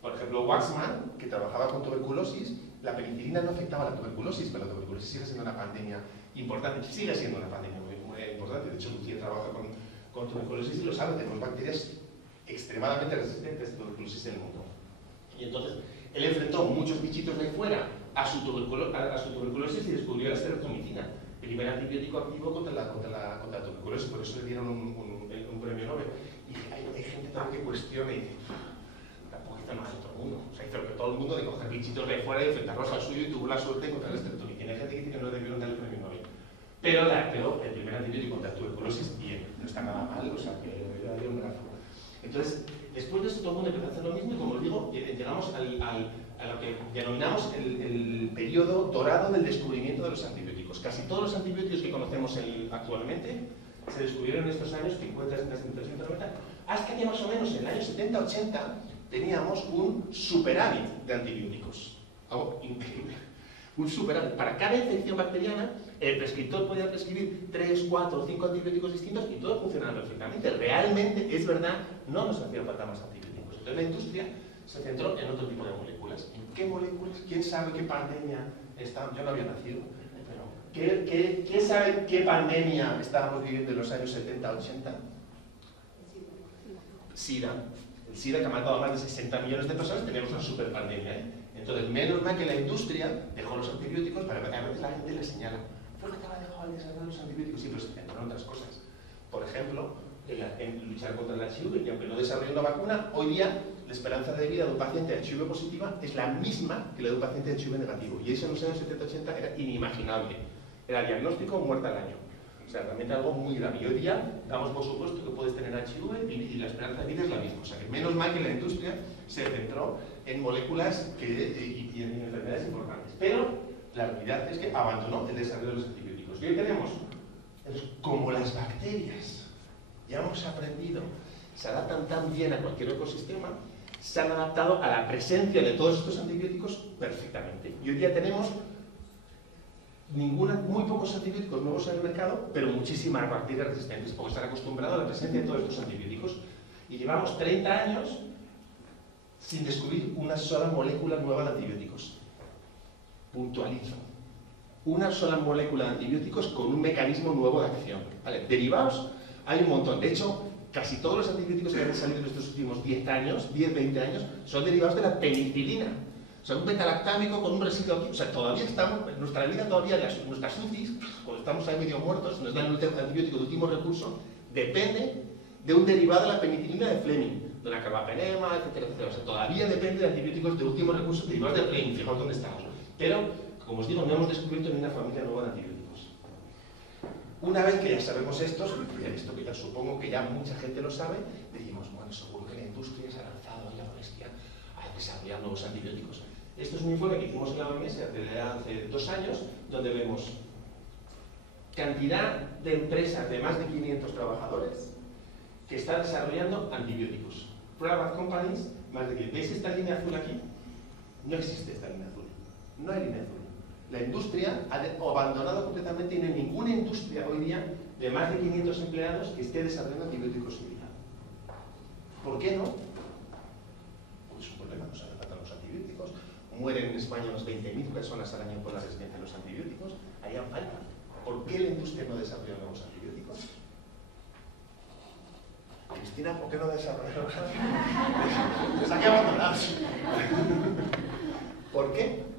Por ejemplo, Waxman, que trabajaba con tuberculosis, la penicilina no afectaba la tuberculosis, pero la tuberculosis sigue siendo una pandemia importante, sigue siendo una pandemia muy importante. De hecho, Lucía trabaja con tuberculosis y lo sabe, tenemos bacterias extremadamente resistentes a tuberculosis en el mundo. Y entonces, él enfrentó muchos bichitos de ahí fuera a su tuberculosis y descubrió la estreptomicina, el primer antibiótico activo contra la tuberculosis, por eso le dieron un premio Nobel. Y hay gente también que cuestiona y dice, tampoco hizo más otro mundo. O sea, hizo lo que todo el mundo de coger bichitos de ahí fuera y enfrentarlos al suyo y tuvo la suerte de encontrar la estreptomicina. Hay gente que dice que no debieron darle el premio Nobel. Pero creó el primer antibiótico contra la tuberculosis y no está nada mal, o sea, que le dio un brazo. Entonces, después de eso todo el mundo empezó a hacer lo mismo y como os digo, llegamos a lo que denominamos el periodo dorado del descubrimiento de los antibióticos. Casi todos los antibióticos que conocemos actualmente se descubrieron en estos años 50, 60, 70, 80, 90, hasta que más o menos en el año 70-80 teníamos un superávit de antibióticos. Algo increíble. Un superávit. Para cada infección bacteriana, el prescriptor podía prescribir 3, 4 o 5 antibióticos distintos y todo funcionaba perfectamente. Realmente, es verdad, no nos hacían falta más antibióticos. Entonces la industria se centró en otro tipo de moléculas. ¿En qué moléculas? ¿Quién sabe qué pandemia está? Yo no había nacido, pero ¿quién sabe qué pandemia estábamos viviendo en los años 70, 80? SIDA. El SIDA, que ha matado a más de 60 millones de personas, tenemos una superpandemia, ¿eh? Entonces, menos mal que la industria dejó los antibióticos, para que a veces la gente le señala, ¿por qué te ha dejado el desarrollo de los antibióticos? Sí, pero se centró en otras cosas. Por ejemplo, en luchar contra el HIV, y aunque no desarrolló una vacuna, hoy día la esperanza de vida de un paciente HIV positiva es la misma que la de un paciente HIV negativo. Y eso en los años 70-80 era inimaginable. Era diagnóstico o muerte al año. O sea, realmente algo muy grave. Y hoy día damos por supuesto que puedes tener HIV y la esperanza de vida es la misma. O sea, que menos mal que la industria se centró en moléculas y en enfermedades importantes. Pero la realidad es que abandonó el desarrollo de los antibióticos. Y hoy tenemos, como las bacterias, ya hemos aprendido, se adaptan tan bien a cualquier ecosistema, se han adaptado a la presencia de todos estos antibióticos perfectamente. Y hoy día tenemos muy pocos antibióticos nuevos en el mercado, pero muchísimas bacterias resistentes, porque están acostumbrados a la presencia de todos estos antibióticos. Y llevamos 30 años sin descubrir una sola molécula nueva de antibióticos. Puntualizo. Una sola molécula de antibióticos con un mecanismo nuevo de acción. ¿Vale? Derivados hay un montón. De hecho, casi todos los antibióticos que han salido en estos últimos 10 años, 10-20 años, son derivados de la penicilina. O sea, un betalactámico con un residuo aquí. O sea, todavía estamos, en nuestra vida todavía, nuestras UCIs, cuando estamos ahí medio muertos, nos dan un antibiótico de último recurso, depende de un derivado de la penicilina de Fleming. de una carbapenema, etcétera, etcétera. O sea, todavía depende de antibióticos de último recurso derivados del reino, fijaos dónde estamos. Pero, como os digo, no hemos descubierto ni una familia nueva de antibióticos. Una vez que ya sabemos esto que ya supongo que ya mucha gente lo sabe, decimos, bueno, seguro que la industria se ha lanzado ya bestia a desarrollar nuevos antibióticos. Esto es un informe que hicimos en la OMS hace 2 años, donde vemos cantidad de empresas de más de 500 trabajadores que están desarrollando antibióticos. Private companies, más de 500. ¿Veis esta línea azul aquí? No existe esta línea azul. No hay línea azul. La industria ha abandonado completamente y no hay ninguna industria hoy día de más de 500 empleados que esté desarrollando antibióticos en vida. ¿Por qué no? Porque es un problema, no se adaptan los antibióticos. Mueren en España unas 20.000 personas al año por la resistencia a los antibióticos. Harían falta. ¿Por qué la industria no desarrolla nuevos antibióticos? Cristina, ¿por qué no desarrolla nuevos antibióticos? Les hay que abandonar. ¿Por qué?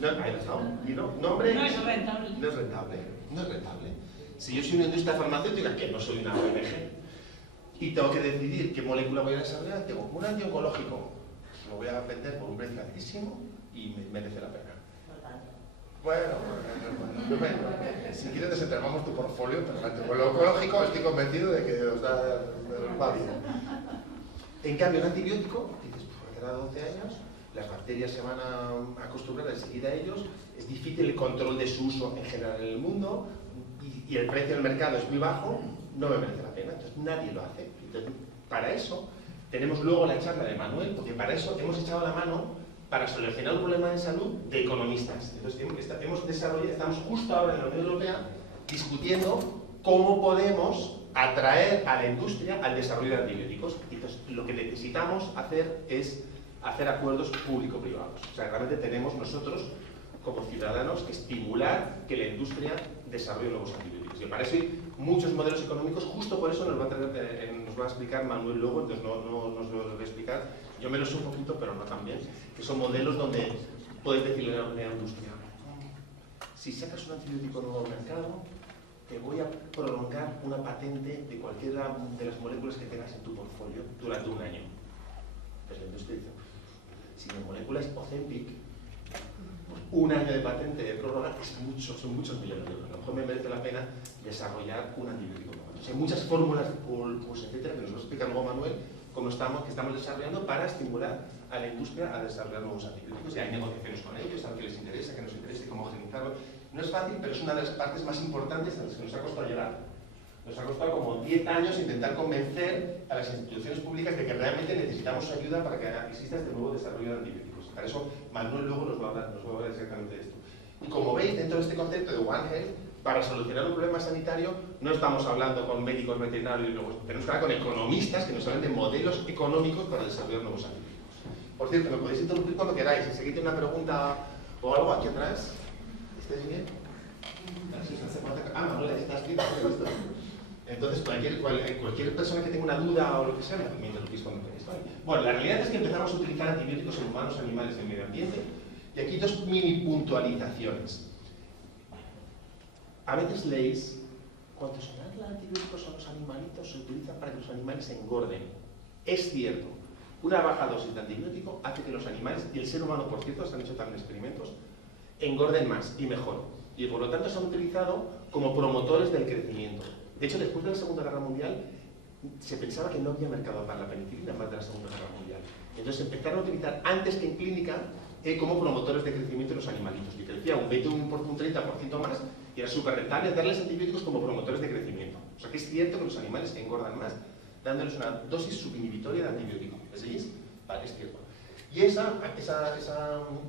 No, ahí no, y no, nombre, no es rentable. No es rentable. No es rentable. Si yo soy una industria farmacéutica, que no soy una ONG, y tengo que decidir qué molécula voy a desarrollar, tengo un antioncológico, lo voy a vender por un precio altísimo y me merece la pena. Bueno, si quieres desenterramos tu portfolio, pero con lo oncológico estoy convencido de que os va bien. En cambio, un antibiótico, dices, pues quedan 12 años, las bacterias se van a acostumbrar enseguida a ellos, es difícil el control de su uso en general en el mundo y el precio del mercado es muy bajo, no me merece la pena, entonces nadie lo hace. Entonces, para eso tenemos luego la charla de Manuel, porque para eso hemos echado la mano para solucionar un problema de salud de economistas. Entonces hemos desarrollado, estamos justo ahora en la Unión Europea discutiendo cómo podemos atraer a la industria al desarrollo de antibióticos. Entonces lo que necesitamos hacer es hacer acuerdos público-privados. O sea, realmente tenemos nosotros como ciudadanos que estimular que la industria desarrolle nuevos antibióticos. Y para eso hay muchos modelos económicos, justo por eso nos va a explicar Manuel luego, entonces no nos lo voy a explicar. Yo me lo sé un poquito, pero no tan bien, que son modelos donde puedes decirle a la industria, si sacas un antibiótico nuevo al mercado, te voy a prolongar una patente de cualquiera de las moléculas que tengas en tu portfolio durante 1 año. Entonces la industria dice, si la molécula es Ozempic, pues 1 año de patente de prórroga son muchos millones de euros. A lo mejor me merece la pena desarrollar un antibiótico nuevo. Entonces hay muchas fórmulas, pues, etcétera, que nos lo explica luego Manuel, que estamos desarrollando para estimular a la industria a desarrollar nuevos antibióticos. Y hay negociaciones con ellos, a ver qué les interesa, qué nos interesa y cómo homogeneizarlo. No es fácil, pero es una de las partes más importantes a las que nos ha costado llegar. Nos ha costado como 10 años intentar convencer a las instituciones públicas de que realmente necesitamos su ayuda para que exista este nuevo desarrollo de antibióticos. Para eso Manuel luego nos va a hablar exactamente de esto. Y como veis, dentro de este concepto de One Health, para solucionar un problema sanitario no estamos hablando con médicos veterinarios y luego tenemos que hablar con economistas que nos hablen de modelos económicos para desarrollar nuevos antibióticos. Por cierto, me podéis interrumpir cuando queráis. Si seguís una pregunta o algo aquí atrás. ¿Estáis bien? Manuel, estás bien. Entonces, cualquier persona que tenga una duda o lo que sea, me interrumpís cuando queráis. Bueno, la realidad es que empezamos a utilizar antibióticos en humanos, animales y en medio ambiente. Y aquí 2 mini puntualizaciones. A veces leéis, cuando se dan antibióticos a los animalitos, se utilizan para que los animales engorden. Es cierto, una baja dosis de antibiótico hace que los animales, y el ser humano por cierto, se han hecho también experimentos, engorden más y mejor. Y por lo tanto se han utilizado como promotores del crecimiento. De hecho, después de la Segunda Guerra Mundial, se pensaba que no había mercado para la penicilina más de la Segunda Guerra Mundial. Entonces empezaron a utilizar, antes que en clínica, como promotores de crecimiento en los animalitos. Y crecía un 20 un 30% más, y era súper rentable darles antibióticos como promotores de crecimiento. O sea que es cierto que los animales engordan más dándoles una dosis subinhibitoria de antibiótico. ¿Me seguís? Vale, es cierto. Y esa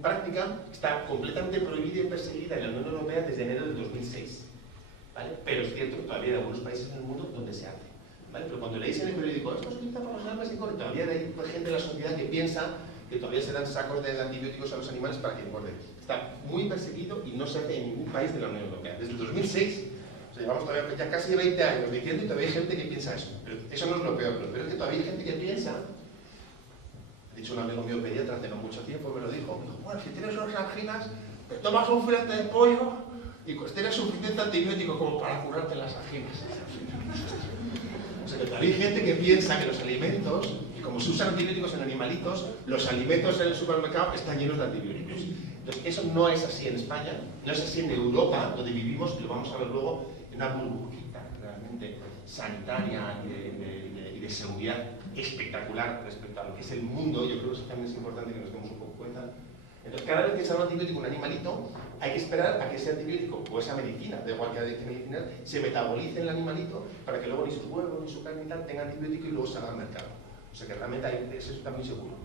práctica está completamente prohibida y perseguida en la Unión Europea desde enero de 2006. ¿Vale? Pero es cierto que todavía hay algunos países en el mundo donde se hace. ¿Vale? Pero cuando leéis en el periódico, esto se utiliza para los animales y engorden, todavía hay gente de la sociedad que piensa que todavía se dan sacos de antibióticos a los animales para que engorden. Está muy perseguido y no se hace en ningún país de la Unión Europea. Desde el 2006, o sea, llevamos todavía ya casi 20 años diciendo y todavía hay gente que piensa eso. Pero eso no es lo peor. Lo peor es que todavía hay gente que piensa, ha dicho un amigo mío pediatra hace no mucho tiempo, me lo dijo, bueno, si tienes unas anginas, te tomas un filete de pollo y pues tienes suficiente antibiótico como para curarte las anginas. O sea, Pero hay gente que piensa que los alimentos, y como se usan antibióticos en animalitos, los alimentos en el supermercado están llenos de antibióticos. Entonces, eso no es así en España, no es así en Europa, donde vivimos, y lo vamos a ver luego, en una burbujita realmente sanitaria y de seguridad espectacular respecto a lo que es el mundo. Yo creo que eso también es importante que nos demos un poco cuenta. Entonces, cada vez que se da un antibiótico a un animalito, hay que esperar a que ese antibiótico o esa medicina, de igual que medicinal, se metabolice en el animalito para que luego ni sus huevos ni su carne y tal tenga antibiótico y luego salga al mercado. O sea que realmente eso está muy seguro.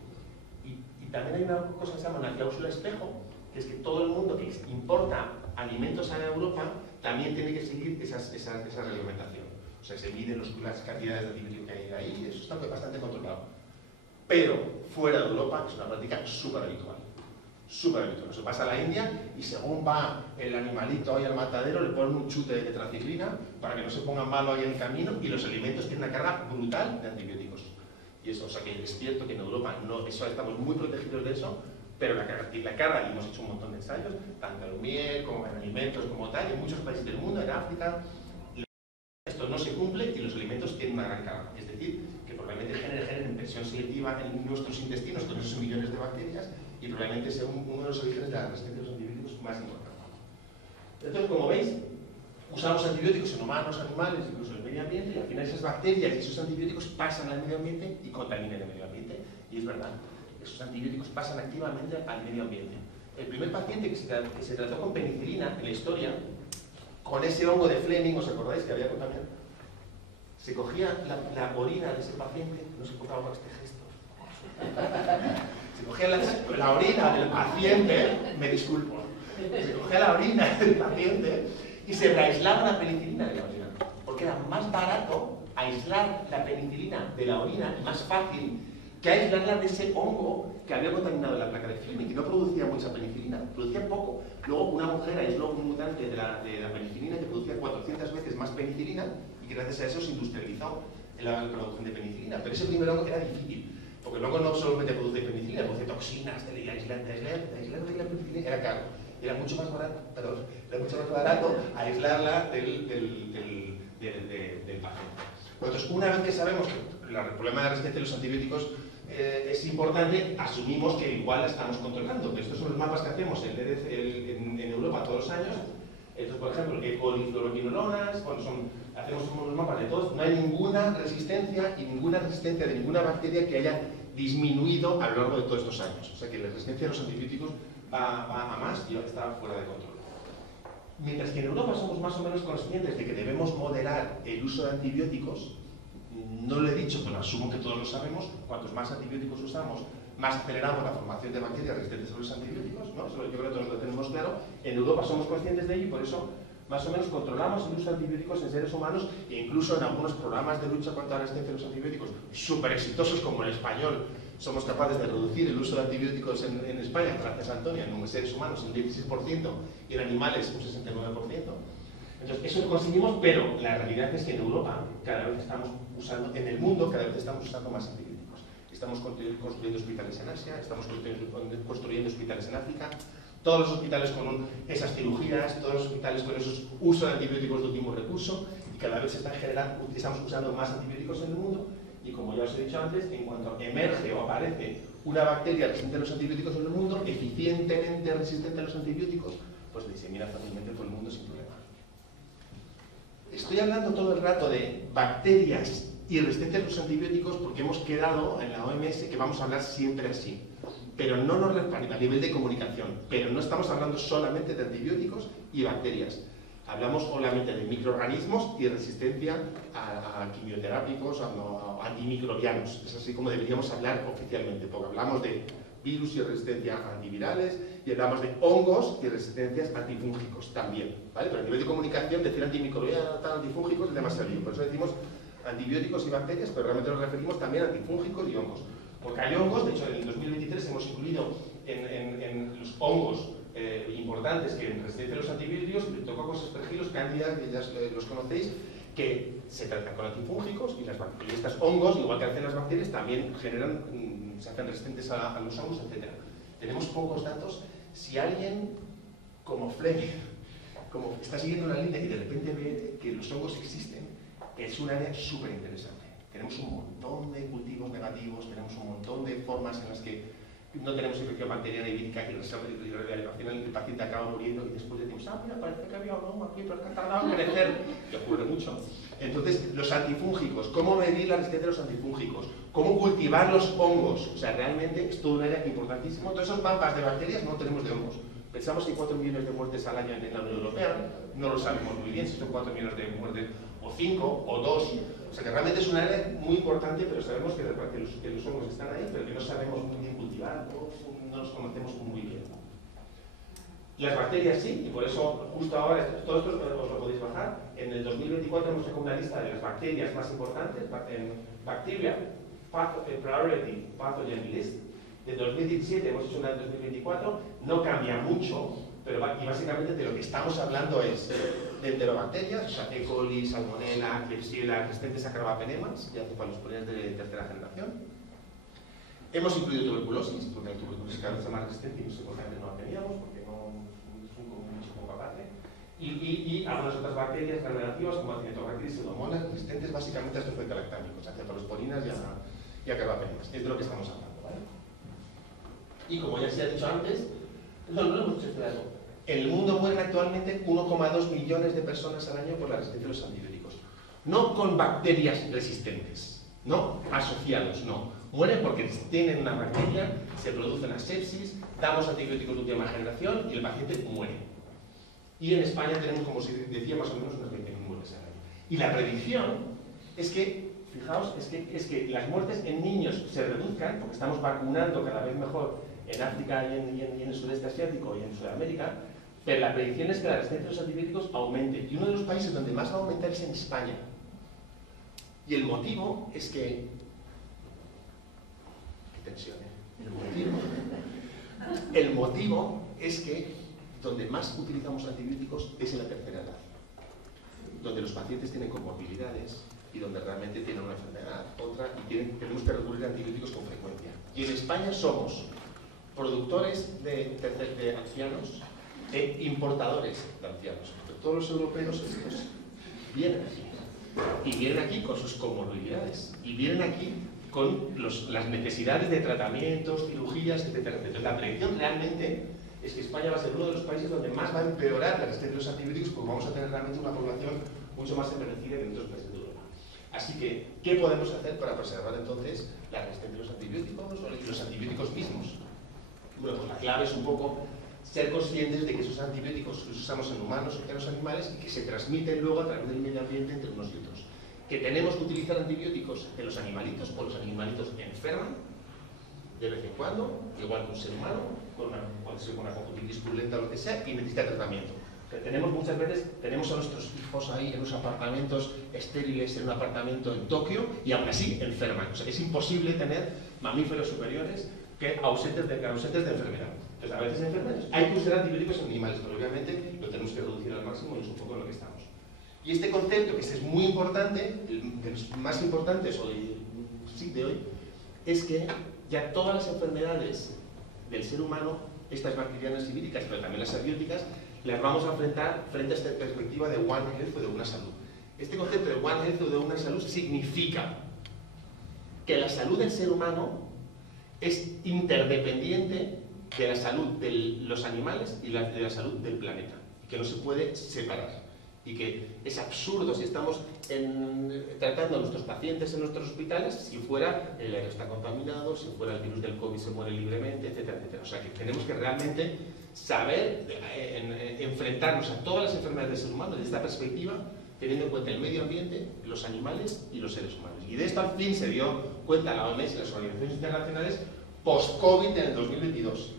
Y también hay una cosa que se llama una cláusula espejo, que es que todo el mundo que importa alimentos a Europa también tiene que seguir esa reglamentación. O sea, se miden las cantidades de antibiótico que hay ahí, y eso está bastante controlado. Pero fuera de Europa es una práctica súper habitual. Súper habitual. Se pasa a la India y según va el animalito ahí al matadero, le ponen un chute de tetraciclina para que no se ponga malo ahí en el camino, y los alimentos tienen una carga brutal de antibióticos. Y eso, o sea que es cierto que en Europa no, eso, estamos muy protegidos de eso, pero la carga, y hemos hecho un montón de ensayos, tanto en miel como en alimentos como tal, y en muchos países del mundo, en África, esto no se cumple y los alimentos tienen una gran carga. Es decir, que probablemente generen presión selectiva en nuestros intestinos con esos millones de bacterias, y probablemente sea uno de los orígenes de la resistencia a los antibióticos más importantes. Entonces, como veis, usamos antibióticos en humanos, animales, incluso en el medio ambiente, y al final esas bacterias y esos antibióticos pasan al medio ambiente y contaminan el medio ambiente. Y es verdad, esos antibióticos pasan activamente al medio ambiente. El primer paciente que se trató con penicilina en la historia, con ese hongo de Fleming, ¿os acordáis que había contaminado? Se cogía la orina de ese paciente, no se puede hacer este gesto. Se cogía la orina del paciente, me disculpo, se cogía la orina del paciente y se reaislaba la penicilina de la orina, porque era más barato aislar la penicilina de la orina, más fácil que aislarla de ese hongo que había contaminado la placa de Fleming, que no producía mucha penicilina, producía poco. Luego una mujer aisló un mutante de la penicilina que producía 400 veces más penicilina, y gracias a eso se industrializó la producción de penicilina. Pero ese primer hongo era difícil, porque el hongo no solamente produce penicilina, produce toxinas, aislar la penicilina era caro. Era mucho más barato aislarla del paciente. Entonces, una vez que sabemos que el problema de resistencia a los antibióticos es importante, asumimos que igual la estamos controlando. Estos son los mapas que hacemos en Europa todos los años. Entonces, por ejemplo, ecolifloroquinolonas, hacemos unos mapas de todos. No hay ninguna resistencia de ninguna bacteria que haya disminuido a lo largo de todos estos años. O sea que la resistencia a los antibióticos va a más y está fuera de control. Mientras que en Europa somos más o menos conscientes de que debemos moderar el uso de antibióticos, no lo he dicho, pero asumo que todos lo sabemos, cuantos más antibióticos usamos, más aceleramos la formación de bacterias resistentes a los antibióticos, ¿no? Eso yo creo que todos lo tenemos claro. En Europa somos conscientes de ello y por eso más o menos controlamos el uso de antibióticos en seres humanos, e incluso en algunos programas de lucha contra la resistencia a los antibióticos súper exitosos como el español. Somos capaces de reducir el uso de antibióticos en España, gracias a Antonio, en seres humanos un 16% y en animales un 69%. Entonces, eso lo conseguimos, pero la realidad es que en Europa cada vez estamos usando, en el mundo cada vez estamos usando más antibióticos. Estamos construyendo hospitales en Asia, estamos construyendo hospitales en África, todos los hospitales con esas cirugías, todos los hospitales con esos usos de antibióticos de último recurso, y cada vez estamos usando más antibióticos en el mundo. Y como ya os he dicho antes, en cuanto emerge o aparece una bacteria resistente a los antibióticos en el mundo, eficientemente resistente a los antibióticos, pues se disemina fácilmente por el mundo sin problema. Estoy hablando todo el rato de bacterias y resistencia a los antibióticos porque hemos quedado en la OMS que vamos a hablar siempre así, pero no nos a nivel de comunicación, pero no estamos hablando solamente de antibióticos y bacterias. Hablamos obviamente de microorganismos y resistencia a quimioterápicos, a antimicrobianos. Es así como deberíamos hablar oficialmente, porque hablamos de virus y resistencia a antivirales y hablamos de hongos y resistencias antifúngicos también, ¿vale? Pero a nivel de comunicación decir antimicrobianos, antifúngicos es demasiado lío. Por eso decimos antibióticos y bacterias, pero realmente nos referimos también a antifúngicos y hongos. Porque hay hongos, de hecho en el 2023 hemos incluido en los hongos importantes que en resistencia a los antibióticos, Cryptococcus aspergillus, Candida, que ya los conocéis, que se tratan con antifúngicos y estos hongos, igual que hacen las bacterias, también se hacen resistentes a los hongos, etc. Tenemos pocos datos. Si alguien, como Fleming, como está siguiendo una línea y de repente ve que los hongos existen, es un área súper interesante. tenemos un montón de cultivos negativos, tenemos un montón de formas en las que no tenemos infección bacteriana y vírica y al final el paciente acaba muriendo y después decimos, mira, parece que había algo aquí, pero que ha tardado en crecer, que ocurre mucho. Entonces, los antifúngicos, ¿cómo medir la resistencia de los antifúngicos? ¿Cómo cultivar los hongos? O sea, realmente es todo un área importantísimo. Todos esos mapas de bacterias no tenemos de hongos. Pensamos que hay 4 millones de muertes al año en la Unión Europea, no lo sabemos muy bien si son 4 millones de muertes o 5 o 2. O sea que realmente es un área muy importante, pero sabemos que los hongos están ahí, pero que no sabemos muy bien cultivar, no los conocemos muy bien. Las bacterias sí, y por eso justo ahora, todo esto os lo podéis bajar. En el 2024 hemos sacado una lista de las bacterias más importantes, en Bacteria Priority Pathogen List. De 2017 hemos hecho una de 2024, no cambia mucho, pero y básicamente de lo que estamos hablando es de enterobacterias, o sea, E. coli, Salmonella, Klebsiella, resistentes a Carbapenemas, y Azopalosporines de tercera generación. Hemos incluido tuberculosis, porque la tuberculosis cada vez es más resistente y no sé por qué antes no la teníamos, porque no es mucho como aparte. Y algunas otras bacterias relativas como Acinetobacter y Pseudomonas, resistentes básicamente a estos beta-lactámicos, a cefalosporinas y a Carbapenemas. Es de lo que estamos hablando, ¿vale? Y como ya se ha dicho antes, no lo hemos dicho este dato. En el mundo mueren actualmente 1,2 millones de personas al año por la resistencia a los antibióticos. No con bacterias resistentes, no asociados, no. Mueren porque tienen una bacteria, se produce una sepsis, damos antibióticos de última generación y el paciente muere. Y en España tenemos, como se decía, más o menos unas 20.000 muertes al año. Y la predicción es que, fijaos, es que las muertes en niños se reduzcan, porque estamos vacunando cada vez mejor en África y en el sudeste asiático y en Sudamérica, pero la predicción es que la resistencia a los antibióticos aumente. Y uno de los países donde más va a aumentar es en España. Y el motivo es que... ¡Qué tensión, El motivo es que donde más utilizamos antibióticos es en la tercera edad, donde los pacientes tienen comorbilidades y donde realmente tienen una enfermedad, otra, y tenemos que recurrir a antibióticos con frecuencia. Y en España somos productores de ancianos e importadores de ancianos. Todos los europeos vienen aquí. Y vienen aquí con sus comorbilidades. Y vienen aquí con las necesidades de tratamientos, cirugías, etc. La predicción realmente es que España va a ser uno de los países donde más va a empeorar la resistencia a los antibióticos, porque vamos a tener realmente una población mucho más envejecida que en otros países de Europa. Así que, ¿qué podemos hacer para preservar entonces la resistencia a los antibióticos y los antibióticos mismos? Bueno, pues la clave es un poco ser conscientes de que esos antibióticos los usamos en humanos y en los animales y que se transmiten luego a través del medio ambiente entre unos y otros. Que tenemos que utilizar antibióticos en los animalitos, o los animalitos enferman de vez en cuando, igual que un ser humano, puede ser con una conjuntivitis purulenta o lo que sea, y necesita tratamiento. Tenemos muchas veces, tenemos a nuestros hijos ahí en unos apartamentos estériles, en un apartamento en Tokio, y aún así enferman. O sea, es imposible tener mamíferos superiores ausentes de enfermedad. Entonces, a veces enferman. Hay que usar antibióticos en animales, pero obviamente lo tenemos que reducir al máximo y es un poco en lo que estamos. Y este concepto, que es muy importante, de los más importantes de hoy, es que ya todas las enfermedades del ser humano, estas bacterianas y víricas, pero también las abióticas, las vamos a enfrentar frente a esta perspectiva de One Health o de una salud. Este concepto de One Health o de una salud significa que la salud del ser humano es interdependiente de la salud de los animales y de la salud del planeta, y que no se puede separar. Y que es absurdo si estamos tratando a nuestros pacientes en nuestros hospitales si fuera el aire está contaminado, si fuera el virus del COVID se muere libremente, etcétera, etcétera. O sea que tenemos que realmente saber enfrentarnos a todas las enfermedades del ser humano desde esta perspectiva, teniendo en cuenta el medio ambiente, los animales y los seres humanos. Y de esto al fin se dio cuenta la OMS y las organizaciones internacionales post-COVID en el 2022.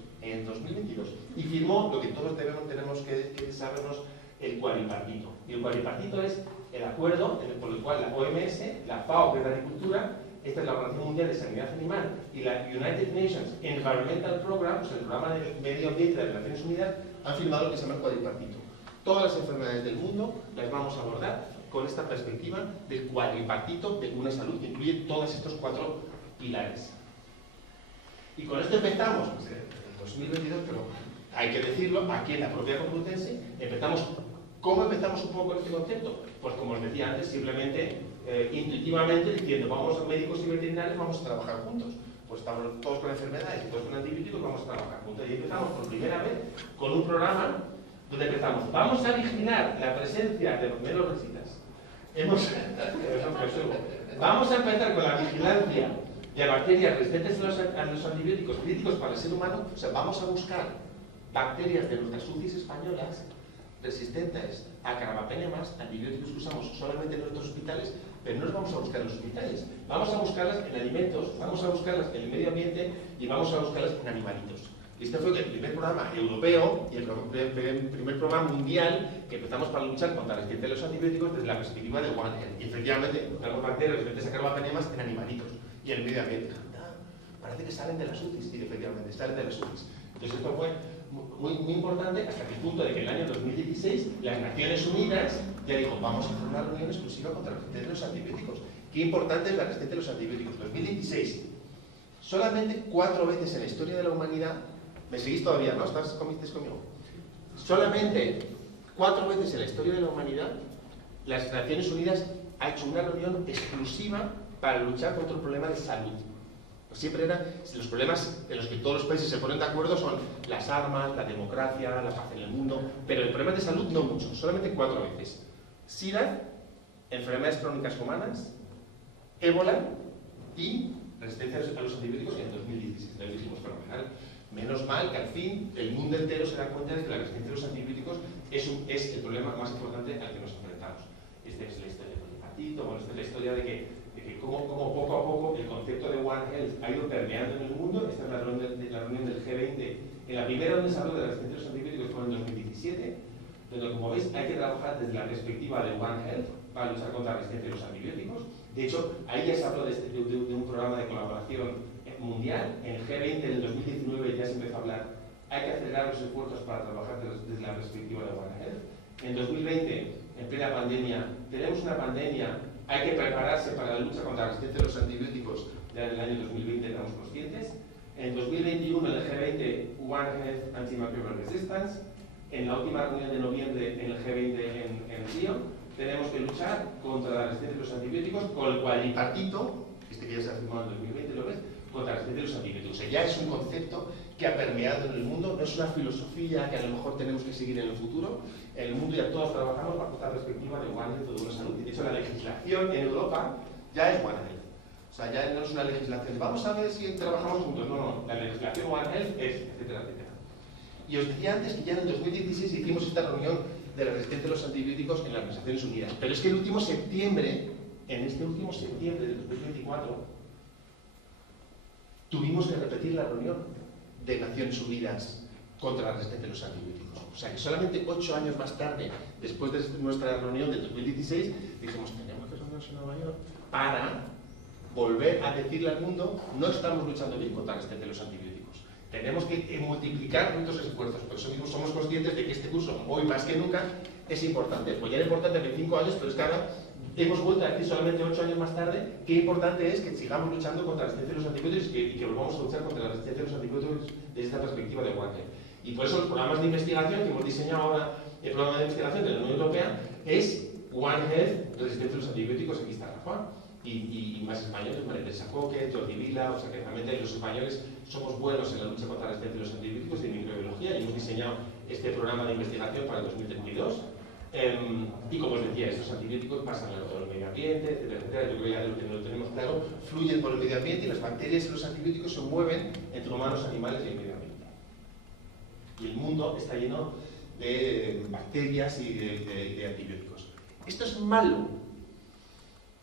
Y firmó lo que todos tenemos que sabernos, el cuadripartito. Y el cuadripartito es el acuerdo por el cual la OMS, la FAO, que es la agricultura, esta es la Organización Mundial de Sanidad Animal, y la United Nations Environmental Program, o sea, el programa de medio ambiente de las Naciones Unidas, han firmado lo que se llama el cuadripartito. Todas las enfermedades del mundo las vamos a abordar con esta perspectiva del cuadripartito de una salud que incluye todos estos 4 pilares. Y con esto empezamos, pues, en el 2022, pero hay que decirlo, aquí en la propia Complutense, ¿cómo empezamos un poco este concepto? Pues como os decía antes, simplemente intuitivamente diciendo, vamos a médicos y veterinarios, vamos a trabajar juntos. Pues estamos todos con enfermedades y todos con antibióticos, vamos a trabajar juntos. Y empezamos por primera vez con un programa donde empezamos, vamos a vigilar la presencia de los menos resitas. Vamos a empezar con la vigilancia de bacterias resistentes a los antibióticos críticos para el ser humano. O sea, vamos a buscar bacterias de nuestras UCIs españolas resistentes a carbapenemas, antibióticos que usamos solamente en nuestros hospitales, pero no los vamos a buscar en los hospitales. Vamos a buscarlas en alimentos, vamos a buscarlas en el medio ambiente y vamos a buscarlas en animalitos. Y este fue el primer programa europeo y el primer programa mundial que empezamos para luchar contra la resistencia de los antibióticos desde la perspectiva de One Health. Y efectivamente, encontramos bacterias resistentes a carbapenemas en animalitos y en el medio ambiente. Parece que salen de las UCIs, y efectivamente salen de las UCIs. Entonces esto fue muy importante hasta el punto de que en el año 2016 las Naciones Unidas ya dijo, vamos a hacer una reunión exclusiva contra la resistencia de los antibióticos. Qué importante es la resistencia de los antibióticos. 2016. Solamente 4 veces en la historia de la humanidad, ¿me seguís todavía, no? ¿Estáis conmigo? Solamente 4 veces en la historia de la humanidad las Naciones Unidas ha hecho una reunión exclusiva para luchar contra el problema de salud. Siempre eran los problemas en los que todos los países se ponen de acuerdo son las armas, la democracia, la paz en el mundo, pero el problema de salud no mucho, solamente 4 veces. SIDA, enfermedades crónicas humanas, ébola y resistencia a los antibióticos en 2016. Entonces dijimos, fenomenal. Menos mal que al fin el mundo entero se da cuenta de que la resistencia a los antibióticos es el problema más importante al que nos enfrentamos. Esta es la historia del hepatito, bueno, esta es la historia de que cómo poco a poco el concepto de One Health ha ido permeando en el mundo. Esta es la reunión del G20. En la primera donde se habló de la resistencia a los antibióticos fue en 2017, donde, como veis, hay que trabajar desde la perspectiva de One Health para luchar contra la resistencia a los antibióticos. De hecho, ahí ya se habló de un programa de colaboración mundial. En el G20 del 2019 ya se empezó a hablar, hay que acelerar los esfuerzos para trabajar desde la perspectiva de One Health. En 2020, en plena pandemia, tenemos una pandemia, hay que prepararse para la lucha contra la resistencia de los antibióticos. Ya en el año 2020 éramos conscientes. En 2021, en el G20, One Health Antimicrobial Resistance. En la última reunión de noviembre, en el G20 en Río, tenemos que luchar contra la resistencia de los antibióticos con el cuadripartito, que ya se ha firmado en 2020, ¿lo ves? Contra la resistencia de los antibióticos. O sea, ya es un concepto que ha permeado en el mundo, no es una filosofía que a lo mejor tenemos que seguir en el futuro. En el mundo ya todos trabajamos bajo esta perspectiva de One Health de la salud. Y de hecho, la legislación en Europa ya es One Health. O sea, ya no es una legislación. Vamos a ver si trabajamos juntos. No. La legislación One Health es, etcétera, etcétera. Y os decía antes que ya en el 2016 hicimos esta reunión de la resistencia de los antibióticos en las Naciones Unidas. Pero es que el último septiembre, en este último septiembre del 2024, tuvimos que repetir la reunión de Naciones Unidas contra la resistencia de los antibióticos. O sea que solamente 8 años más tarde, después de nuestra reunión del 2016, dijimos, tenemos que reunirnos en Nueva York para volver a decirle al mundo, no estamos luchando bien contra la resistencia de los antibióticos. Tenemos que multiplicar nuestros esfuerzos. Por eso mismo somos conscientes de que este curso, hoy más que nunca, es importante. Pues ya era importante hace 5 años, pero es que ahora hemos vuelto a decir solamente 8 años más tarde qué importante es que sigamos luchando contra la resistencia de los antibióticos y que volvamos a luchar contra la resistencia de los antibióticos desde esta perspectiva de One Health. Y por eso los programas de investigación que hemos diseñado ahora, el programa de investigación de la Unión Europea, es One Health, resistencia a los antibióticos. Aquí está Rafa. Y más españoles, María Teresa Coque, Jordi Vila, o sea que realmente los españoles somos buenos en la lucha contra la resistencia de los antibióticos y de microbiología, y hemos diseñado este programa de investigación para el 2032. Y como os decía, estos antibióticos pasan al medio ambiente, etcétera, etcétera. Yo creo que ya lo tenemos claro, fluyen por el medio ambiente y las bacterias y los antibióticos se mueven entre humanos, animales y el medio ambiente. Y el mundo está lleno de bacterias y de antibióticos. ¿Esto es malo?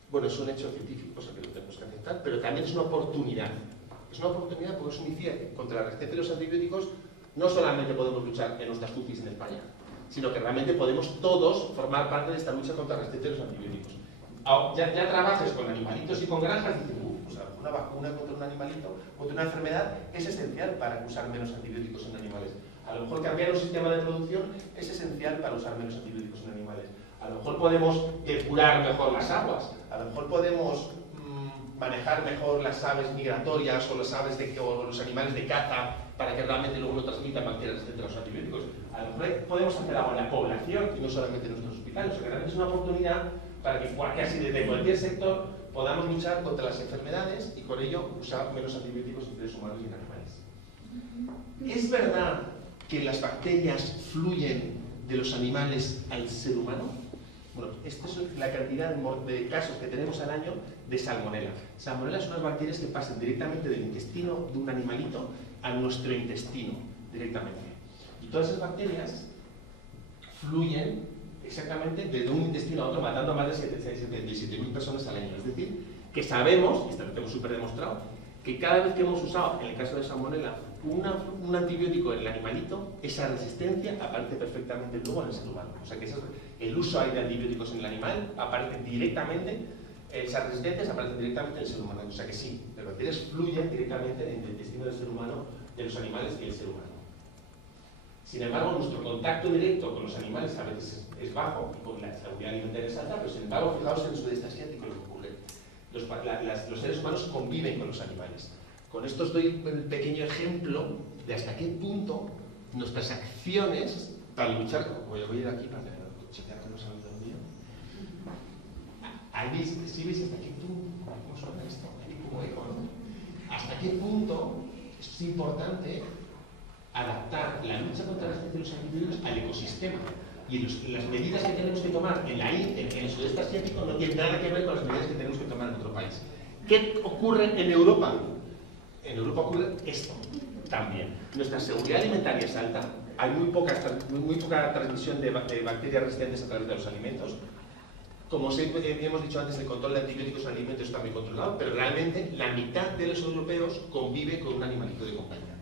Bueno, es un hecho científico, cosa que lo tenemos que aceptar, pero también es una oportunidad. Es una oportunidad porque significa que contra la resistencia de los antibióticos no solamente podemos luchar en nuestras UCIs en España, sino que realmente podemos todos formar parte de esta lucha contra la resistencia de los antibióticos. Ya trabajes con animalitos y con granjas y dices, o sea, una vacuna contra un animalito, contra una enfermedad, es esencial para usar menos antibióticos en animales. A lo mejor cambiar un sistema de producción es esencial para usar menos antibióticos en animales. A lo mejor podemos depurar mejor las aguas, a lo mejor podemos manejar mejor las aves migratorias o los animales de caza para que realmente luego no transmitan bacterias resistentes a los antibióticos. A lo mejor podemos hacer algo en la población y no solamente en nuestros hospitales. O sea que realmente es una oportunidad para que casi desde cualquier sector podamos luchar contra las enfermedades y con ello usar menos antibióticos en seres humanos y en animales. ¿Es verdad que las bacterias fluyen de los animales al ser humano? Bueno, esta es la cantidad de casos que tenemos al año de salmonela. Salmonela son unas bacterias que pasan directamente del intestino de un animalito a nuestro intestino, directamente. Y todas esas bacterias fluyen exactamente de un intestino a otro, matando a más de 77.000 personas al año. Es decir, que sabemos, y esto lo tenemos súper demostrado, que cada vez que hemos usado, en el caso de salmonela, un antibiótico en el animalito, esa resistencia aparece perfectamente luego en el ser humano. O sea que el uso de antibióticos en el animal aparece directamente, esas resistencias aparecen directamente en el ser humano. O sea que sí, las bacterias fluyen directamente en el intestino del ser humano, de los animales y el ser humano. Sin embargo, nuestro contacto directo con los animales a veces es bajo y con la seguridad alimentaria es alta, pero sin embargo, fijaos en el sudeste asiático lo que ocurre. Los seres humanos conviven con los animales. Con esto os doy un pequeño ejemplo de hasta qué punto nuestras acciones para luchar. Voy a ir aquí para chequear que no se ha oído el mío. Ahí veis, ¿sí veis hasta qué punto? ¿Cómo suena esto? Aquí como eco, ¿no? ¿Hasta qué punto es importante adaptar la lucha contra la resistencia de los antibióticos al ecosistema? Y las medidas que tenemos que tomar en el sudeste asiático no tienen nada que ver con las medidas que tenemos que tomar en otro país. ¿Qué ocurre en Europa? En Europa ocurre esto también. Nuestra seguridad alimentaria es alta, hay muy poca transmisión de bacterias resistentes a través de los alimentos. Como hemos dicho antes, el control de antibióticos en alimentos está muy controlado, pero realmente la mitad de los europeos convive con un animalito de compañía.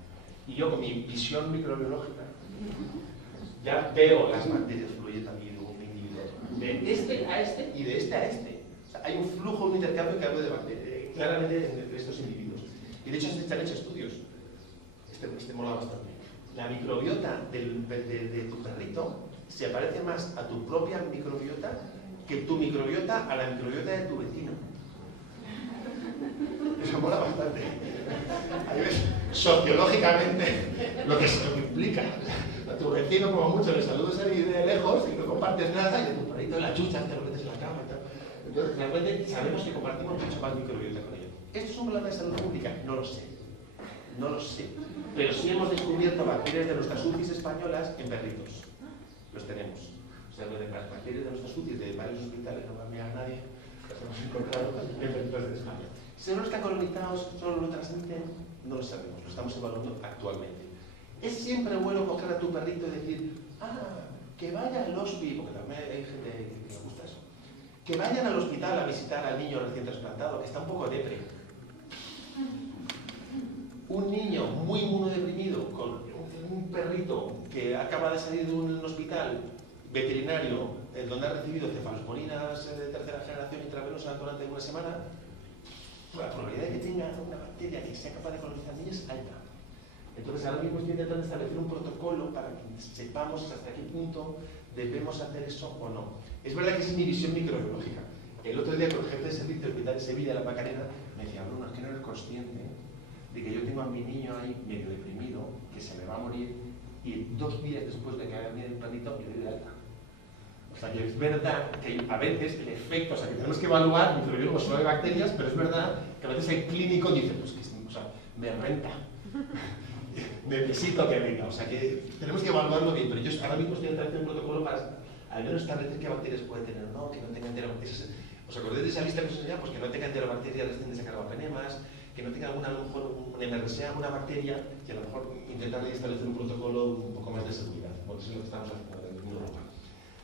Y yo, con mi visión microbiológica, ya veo las bacterias fluyendo aquí de un individuo, de este a este y de este a este. O sea, hay un flujo, un intercambio que hablo de bacterias, claramente entre estos individuos. Y de hecho se han hecho estudios. Este mola bastante. La microbiota de tu perrito se parece más a tu propia microbiota que tu microbiota a la microbiota de tu vecino. Eso mola bastante. Ahí ves, sociológicamente, lo que implica. A tu vecino, como mucho, le saludas ahí de lejos y no compartes nada, y de tu perrito la chucha, te lo metes en la cama y tal. Entonces, realmente sabemos que compartimos mucho más microbiota con ellos. ¿Esto es un problema de salud pública? No lo sé. No lo sé. Pero sí hemos descubierto bacterias de nuestras UCIs españolas en perritos. Los tenemos. O sea, las bacterias de nuestras UCIs de varios hospitales, no me a nadie, las hemos encontrado en perritos de España. ¿Son los que han colonizados, solo lo transmiten? No lo sabemos, lo estamos evaluando actualmente. Es siempre bueno coger a tu perrito y decir, que vaya al hospital, porque también hay gente que le gusta eso, que vayan al hospital a visitar al niño recién trasplantado, que está un poco depre. Un niño muy inmunodeprimido con un perrito que acaba de salir de un hospital veterinario donde ha recibido cefalosporinas de tercera generación intravenosa durante una semana, la probabilidad de que tenga una bacteria que sea capaz de colonizar niños es alta. Entonces ahora mismo estoy intentando establecer un protocolo para que sepamos hasta qué punto debemos hacer eso o no. Es verdad que esa es mi visión microbiológica. El otro día con el jefe de servicio del Hospital de Sevilla, la Macarena, me decía, Bruno, es que no eres consciente de que yo tengo a mi niño ahí medio deprimido, que se me va a morir, y 2 días después de que haya venido el perrito, me doy de alta. O sea, que es verdad que a veces el efecto, o sea, que tenemos que evaluar, microbiólogos solo de bacterias, pero es verdad que a veces el clínico dice, pues que o sea, me renta, necesito que venga. O sea, que tenemos que evaluarlo bien, pero yo ahora mismo estoy haciendo un protocolo para al menos establecer qué bacterias puede tener, ¿no? Que no tenga enterobacterias. ¿Os acordáis de esa lista que os enseñaba? Pues que no tenga enterobacterias resistentes a carbapenemas, que no tenga alguna, a lo mejor, una MRSA, alguna bacteria, y a lo mejor intentar establecer un protocolo un poco más de seguridad, porque eso es lo que estamos haciendo en Europa.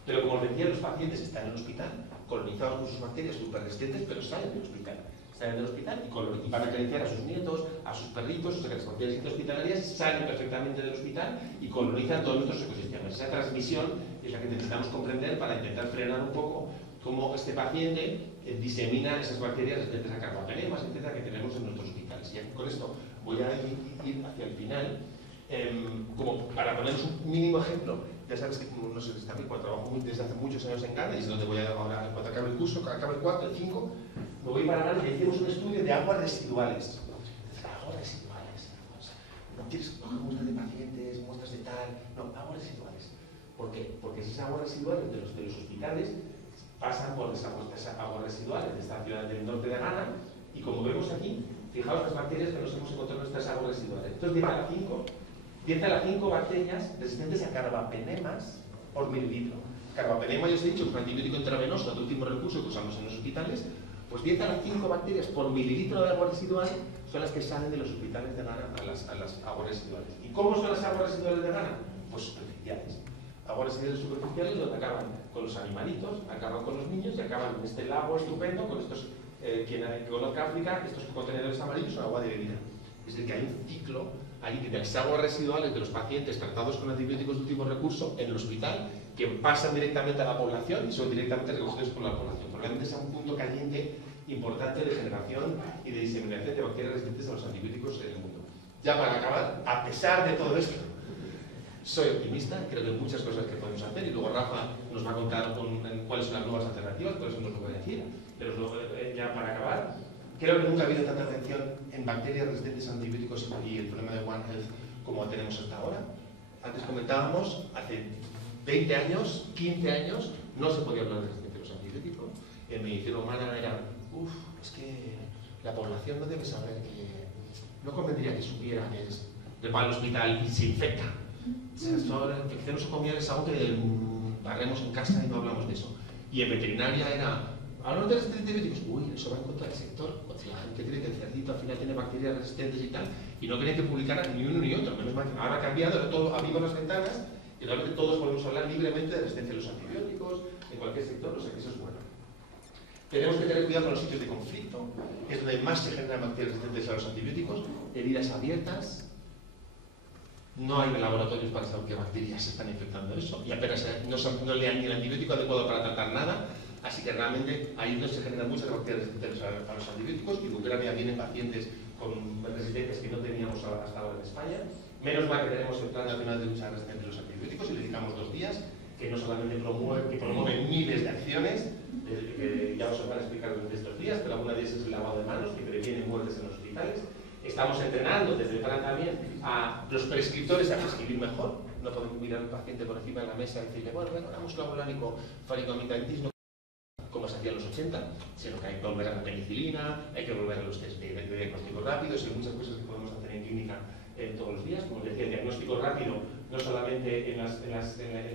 Pero como os decía, los pacientes están en el hospital, colonizados con sus bacterias súper resistentes, pero salen del hospital. Salen del hospital y van a acariciar a sus nietos, a sus perritos, o sea que las bacterias hospitalarias salen perfectamente del hospital y colonizan todos nuestros ecosistemas. Esa transmisión es la que necesitamos comprender para intentar frenar un poco cómo este paciente disemina esas bacterias resistentes a carbapenemas, etcétera, que tenemos en nuestros hospitales. Y con esto voy a ir hacia el final, como para poneros un mínimo ejemplo. Ya sabes que, no sé si está aquí, cuando trabajo desde hace muchos años en Ghana, y es donde voy ahora, cuando acabe el curso, acabe el 4, el 5, me voy para Ghana y hicimos un estudio de aguas residuales. Aguas residuales. O sea, no quieres coger muestras de pacientes, muestras de tal, no, aguas residuales. ¿Por qué? Porque esas aguas residuales de los hospitales pasan por estas aguas residuales de esta ciudad del norte de Ghana, y como vemos aquí, fijaos las bacterias que nos hemos encontrado en estas aguas residuales. Esto es 10 a la 5 bacterias resistentes a carbapenemas por mililitro. Carbapenema, ya os he dicho, es un antibiótico intravenoso de último recurso que usamos en los hospitales. Pues 10 a las 5 bacterias por mililitro de agua residual son las que salen de los hospitales de Ghana a las aguas residuales. ¿Y cómo son las aguas residuales de Ghana? Pues superficiales. Aguas residuales superficiales donde acaban con los animalitos, acaban con los niños y acaban en este lago estupendo con estos, quien conozca África, estos contenedores amarillos son agua de bebida. Es decir, que hay un ciclo ahí de las aguas residuales de los pacientes tratados con antibióticos de último recurso en el hospital que pasan directamente a la población y son directamente recogidos por la población. Probablemente sea un punto caliente importante de generación y de diseminación de bacterias resistentes a los antibióticos en el mundo. Ya para acabar, a pesar de todo esto, soy optimista, creo que hay muchas cosas que podemos hacer y luego Rafa nos va a contar cuáles son las nuevas alternativas, por eso nos lo voy a decir, pero ya para acabar, creo que nunca ha habido tanta atención en bacterias resistentes a antibióticos y el problema de One Health como tenemos hasta ahora. Antes comentábamos, hace 20 años, 15 años, no se podía hablar de resistencia a los antibióticos. En medicina humana era, es que la población no debe saber que, no convendría que supiera que va al hospital y se infecta. O sea, esto, la infección nosocomial es algo que barremos en casa y no hablamos de eso. Y en veterinaria era, hablamos de los antibióticos, eso va en contra del sector. Pues la gente cree que el cerdito al final tiene bacterias resistentes y tal, y no creen que publicar ni uno ni otro. Menos mal que ahora ha cambiado, todo, abrimos las ventanas y realmente todos podemos hablar libremente de resistencia a los antibióticos, en cualquier sector, o sea que eso es bueno. Tenemos que tener cuidado con los sitios de conflicto, que es donde más se generan bacterias resistentes a los antibióticos, heridas abiertas. No hay laboratorios para saber qué bacterias están infectando eso, y apenas no le dan ni el antibiótico adecuado para tratar nada, así que realmente ahí es donde se generan muchas bacterias resistentes a los antibióticos, y de Ucrania vienen pacientes con resistencias que no teníamos hasta ahora en España. Menos mal que tenemos el Plan Nacional de Lucha Resistente a los Antibióticos y le dedicamos 2 días, que no solamente promueve miles de acciones, que ya os van a explicar durante estos días, pero alguna de ellas es el lavado de manos, que previene muertes en los hospitales. Estamos entrenando desde el plan también a los prescriptores a prescribir mejor. No podemos mirar al paciente por encima de la mesa y decirle, bueno, damos clavulánico, faricoamigdalitis, no como se hacía en los 80, sino que hay que volver a la penicilina, hay que volver a los test de diagnóstico rápido, y muchas cosas que podemos hacer en clínica todos los días. Como decía, el diagnóstico rápido, no solamente en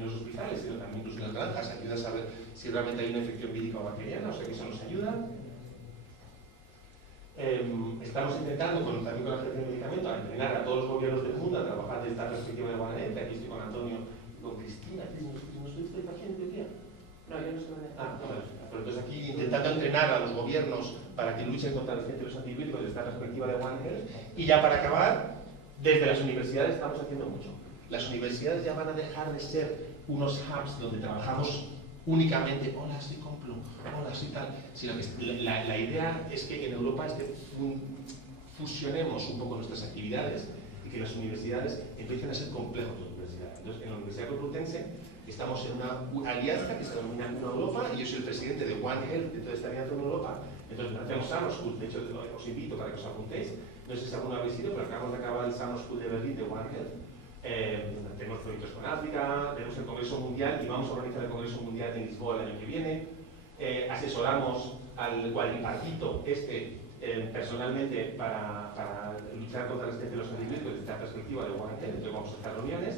los hospitales, sino también incluso en las granjas, ayuda a saber si realmente hay una infección vírica o bacteriana, o sea que eso nos ayuda. Estamos intentando, también con la Agencia de Medicamento, a entrenar a todos los gobiernos del mundo a trabajar de esta perspectiva de One Health. Aquí estoy con Antonio y con Cristina. ¿No estuviste paciente hoy día? No, yo no estoy. Pero entonces aquí intentando entrenar a los gobiernos para que luchen contra la resistencia de los antibióticos desde esta perspectiva de One Health. Y ya para acabar, desde las universidades estamos haciendo mucho. Las universidades ya van a dejar de ser unos hubs donde trabajamos únicamente, hola, soy Complu, hola, soy tal, sino que la idea es que en Europa fusionemos un poco nuestras actividades y que las universidades empiecen a ser complejos de universidad. Entonces, en la Universidad Complutense estamos en una alianza que se denomina Una Europa, y yo soy el presidente de One Health, de toda esta alianza en Europa. Entonces, hacemos Summer School, de hecho, os invito para que os apuntéis. No sé si alguna habéis ido, pero acabamos de acabar el Summer School de Berlín de One Health. Tenemos proyectos con África, tenemos el Congreso Mundial y vamos a organizar el Congreso Mundial en Lisboa el año que viene. Asesoramos al cuadripartito personalmente para luchar contra la resistencia de los antibióticos desde la perspectiva de One Health. Entonces vamos a hacer reuniones.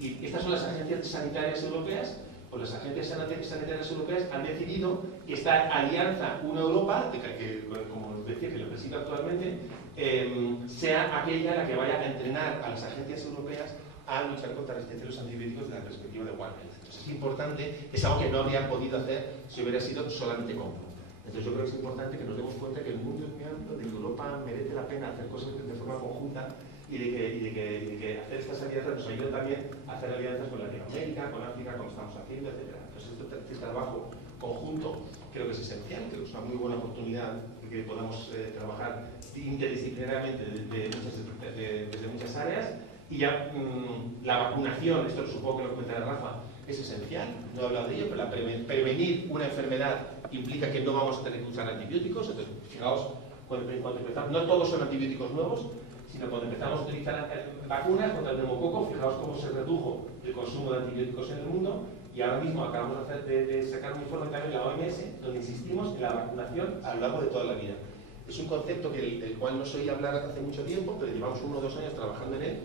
Y estas son las agencias sanitarias europeas. Pues las agencias sanitarias europeas han decidido que esta alianza Una Europa, que como decía que lo preside actualmente, sea aquella la que vaya a entrenar a las agencias europeas a luchar contra la resistencia de los antibióticos desde la perspectiva de One Health. Entonces es importante, es algo que no habrían podido hacer si hubiera sido solamente Complu. Entonces yo creo que es importante que nos demos cuenta que el mundo es muy amplio, de que Europa merece la pena hacer cosas de forma conjunta y de que hacer estas alianzas nos ayuda también a hacer alianzas con Latinoamérica, con África, como estamos haciendo, etc. Entonces este trabajo conjunto creo que es esencial, creo que es una muy buena oportunidad de que podamos trabajar interdisciplinariamente desde muchas áreas. Y ya la vacunación, esto supongo que lo comentará Rafa, es esencial, no he hablado de ello, pero prevenir una enfermedad implica que no vamos a tener que usar antibióticos. Entonces, fijaos, cuando empezamos, no todos son antibióticos nuevos, sino cuando empezamos a utilizar vacunas contra el neumococo, fijaos cómo se redujo el consumo de antibióticos en el mundo, Y ahora mismo acabamos de sacar un informe también en la OMS, donde insistimos en la vacunación a lo largo de toda la vida. Es un concepto del cual no soy hablar hace mucho tiempo, pero llevamos 1 o 2 años trabajando en él,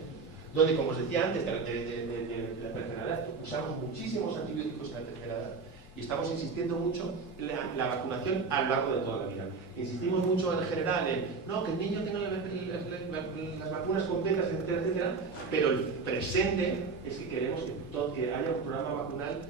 donde, como os decía antes, de la tercera edad, usamos muchísimos antibióticos en la tercera edad y estamos insistiendo mucho en la vacunación a lo largo de toda la vida. Insistimos mucho en general en no, que el niño tenga las vacunas completas, etcétera, etcétera, pero el presente es que queremos que haya un programa vacunal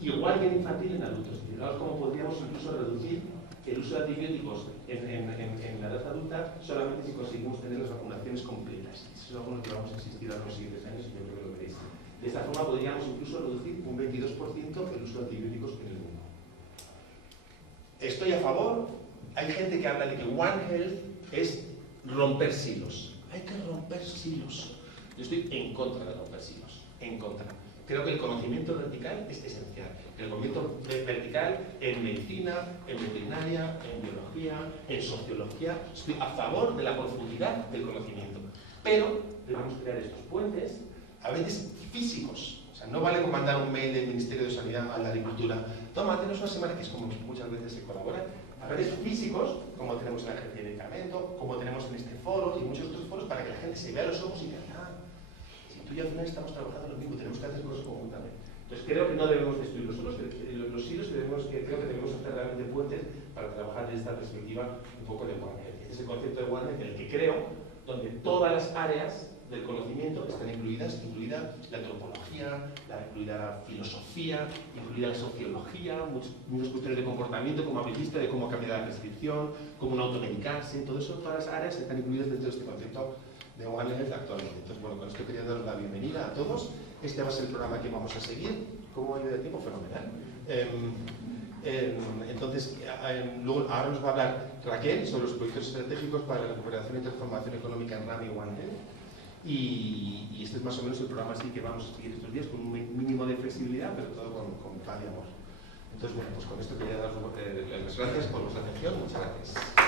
igual que en infantil en adultos. Fijaos cómo podríamos incluso reducir el uso de antibióticos en la edad adulta solamente si conseguimos tener las vacunaciones completas. Eso es algo en lo que vamos a insistir a los siguientes años y yo creo que lo veréis. De esta forma podríamos incluso reducir un 22% el uso de antibióticos en el mundo. Estoy a favor. Hay gente que habla de que One Health es romper silos. Hay que romper silos. Yo estoy en contra de romper silos. En contra. Creo que el conocimiento vertical es esencial. El conocimiento vertical en medicina, en veterinaria, en biología, en sociología. Estoy a favor de la profundidad del conocimiento. Pero debemos crear estos puentes, a veces físicos. O sea, no vale con mandar un mail del Ministerio de Sanidad a la Agricultura. Toma, tenemos una semana, que es como muchas veces se colabora. A veces físicos, como tenemos en la Agencia de Medicamento, como tenemos en este foro y muchos otros foros, para que la gente se vea los ojos y diga, si tú y yo al final estamos trabajando lo mismo, tenemos que hacer cosas conjuntamente. Entonces creo que no debemos destruir los hilos, creo que debemos hacer realmente puentes para trabajar desde esta perspectiva un poco de One Health. Este es el concepto de One Health en el que creo, donde todas las áreas del conocimiento están incluidas, incluida la antropología, incluida la filosofía, incluida la sociología, muchas cuestiones de comportamiento, como habéis visto, de cómo cambiar la prescripción, cómo no automedicarse, todo eso, todas las áreas están incluidas dentro de este concepto de One Health actualmente. Entonces, bueno, con esto quería daros la bienvenida a todos. Este va a ser el programa que vamos a seguir. ¿Cómo ha ido de tiempo? Fenomenal. Entonces, luego, ahora nos va a hablar Raquel sobre los proyectos estratégicos para la recuperación y transformación económica en RAM y One Health. Y este es más o menos el programa así que vamos a seguir estos días, con un mínimo de flexibilidad, pero todo con paz y amor. Entonces, bueno, pues con esto quería daros las gracias por vuestra atención. Muchas gracias.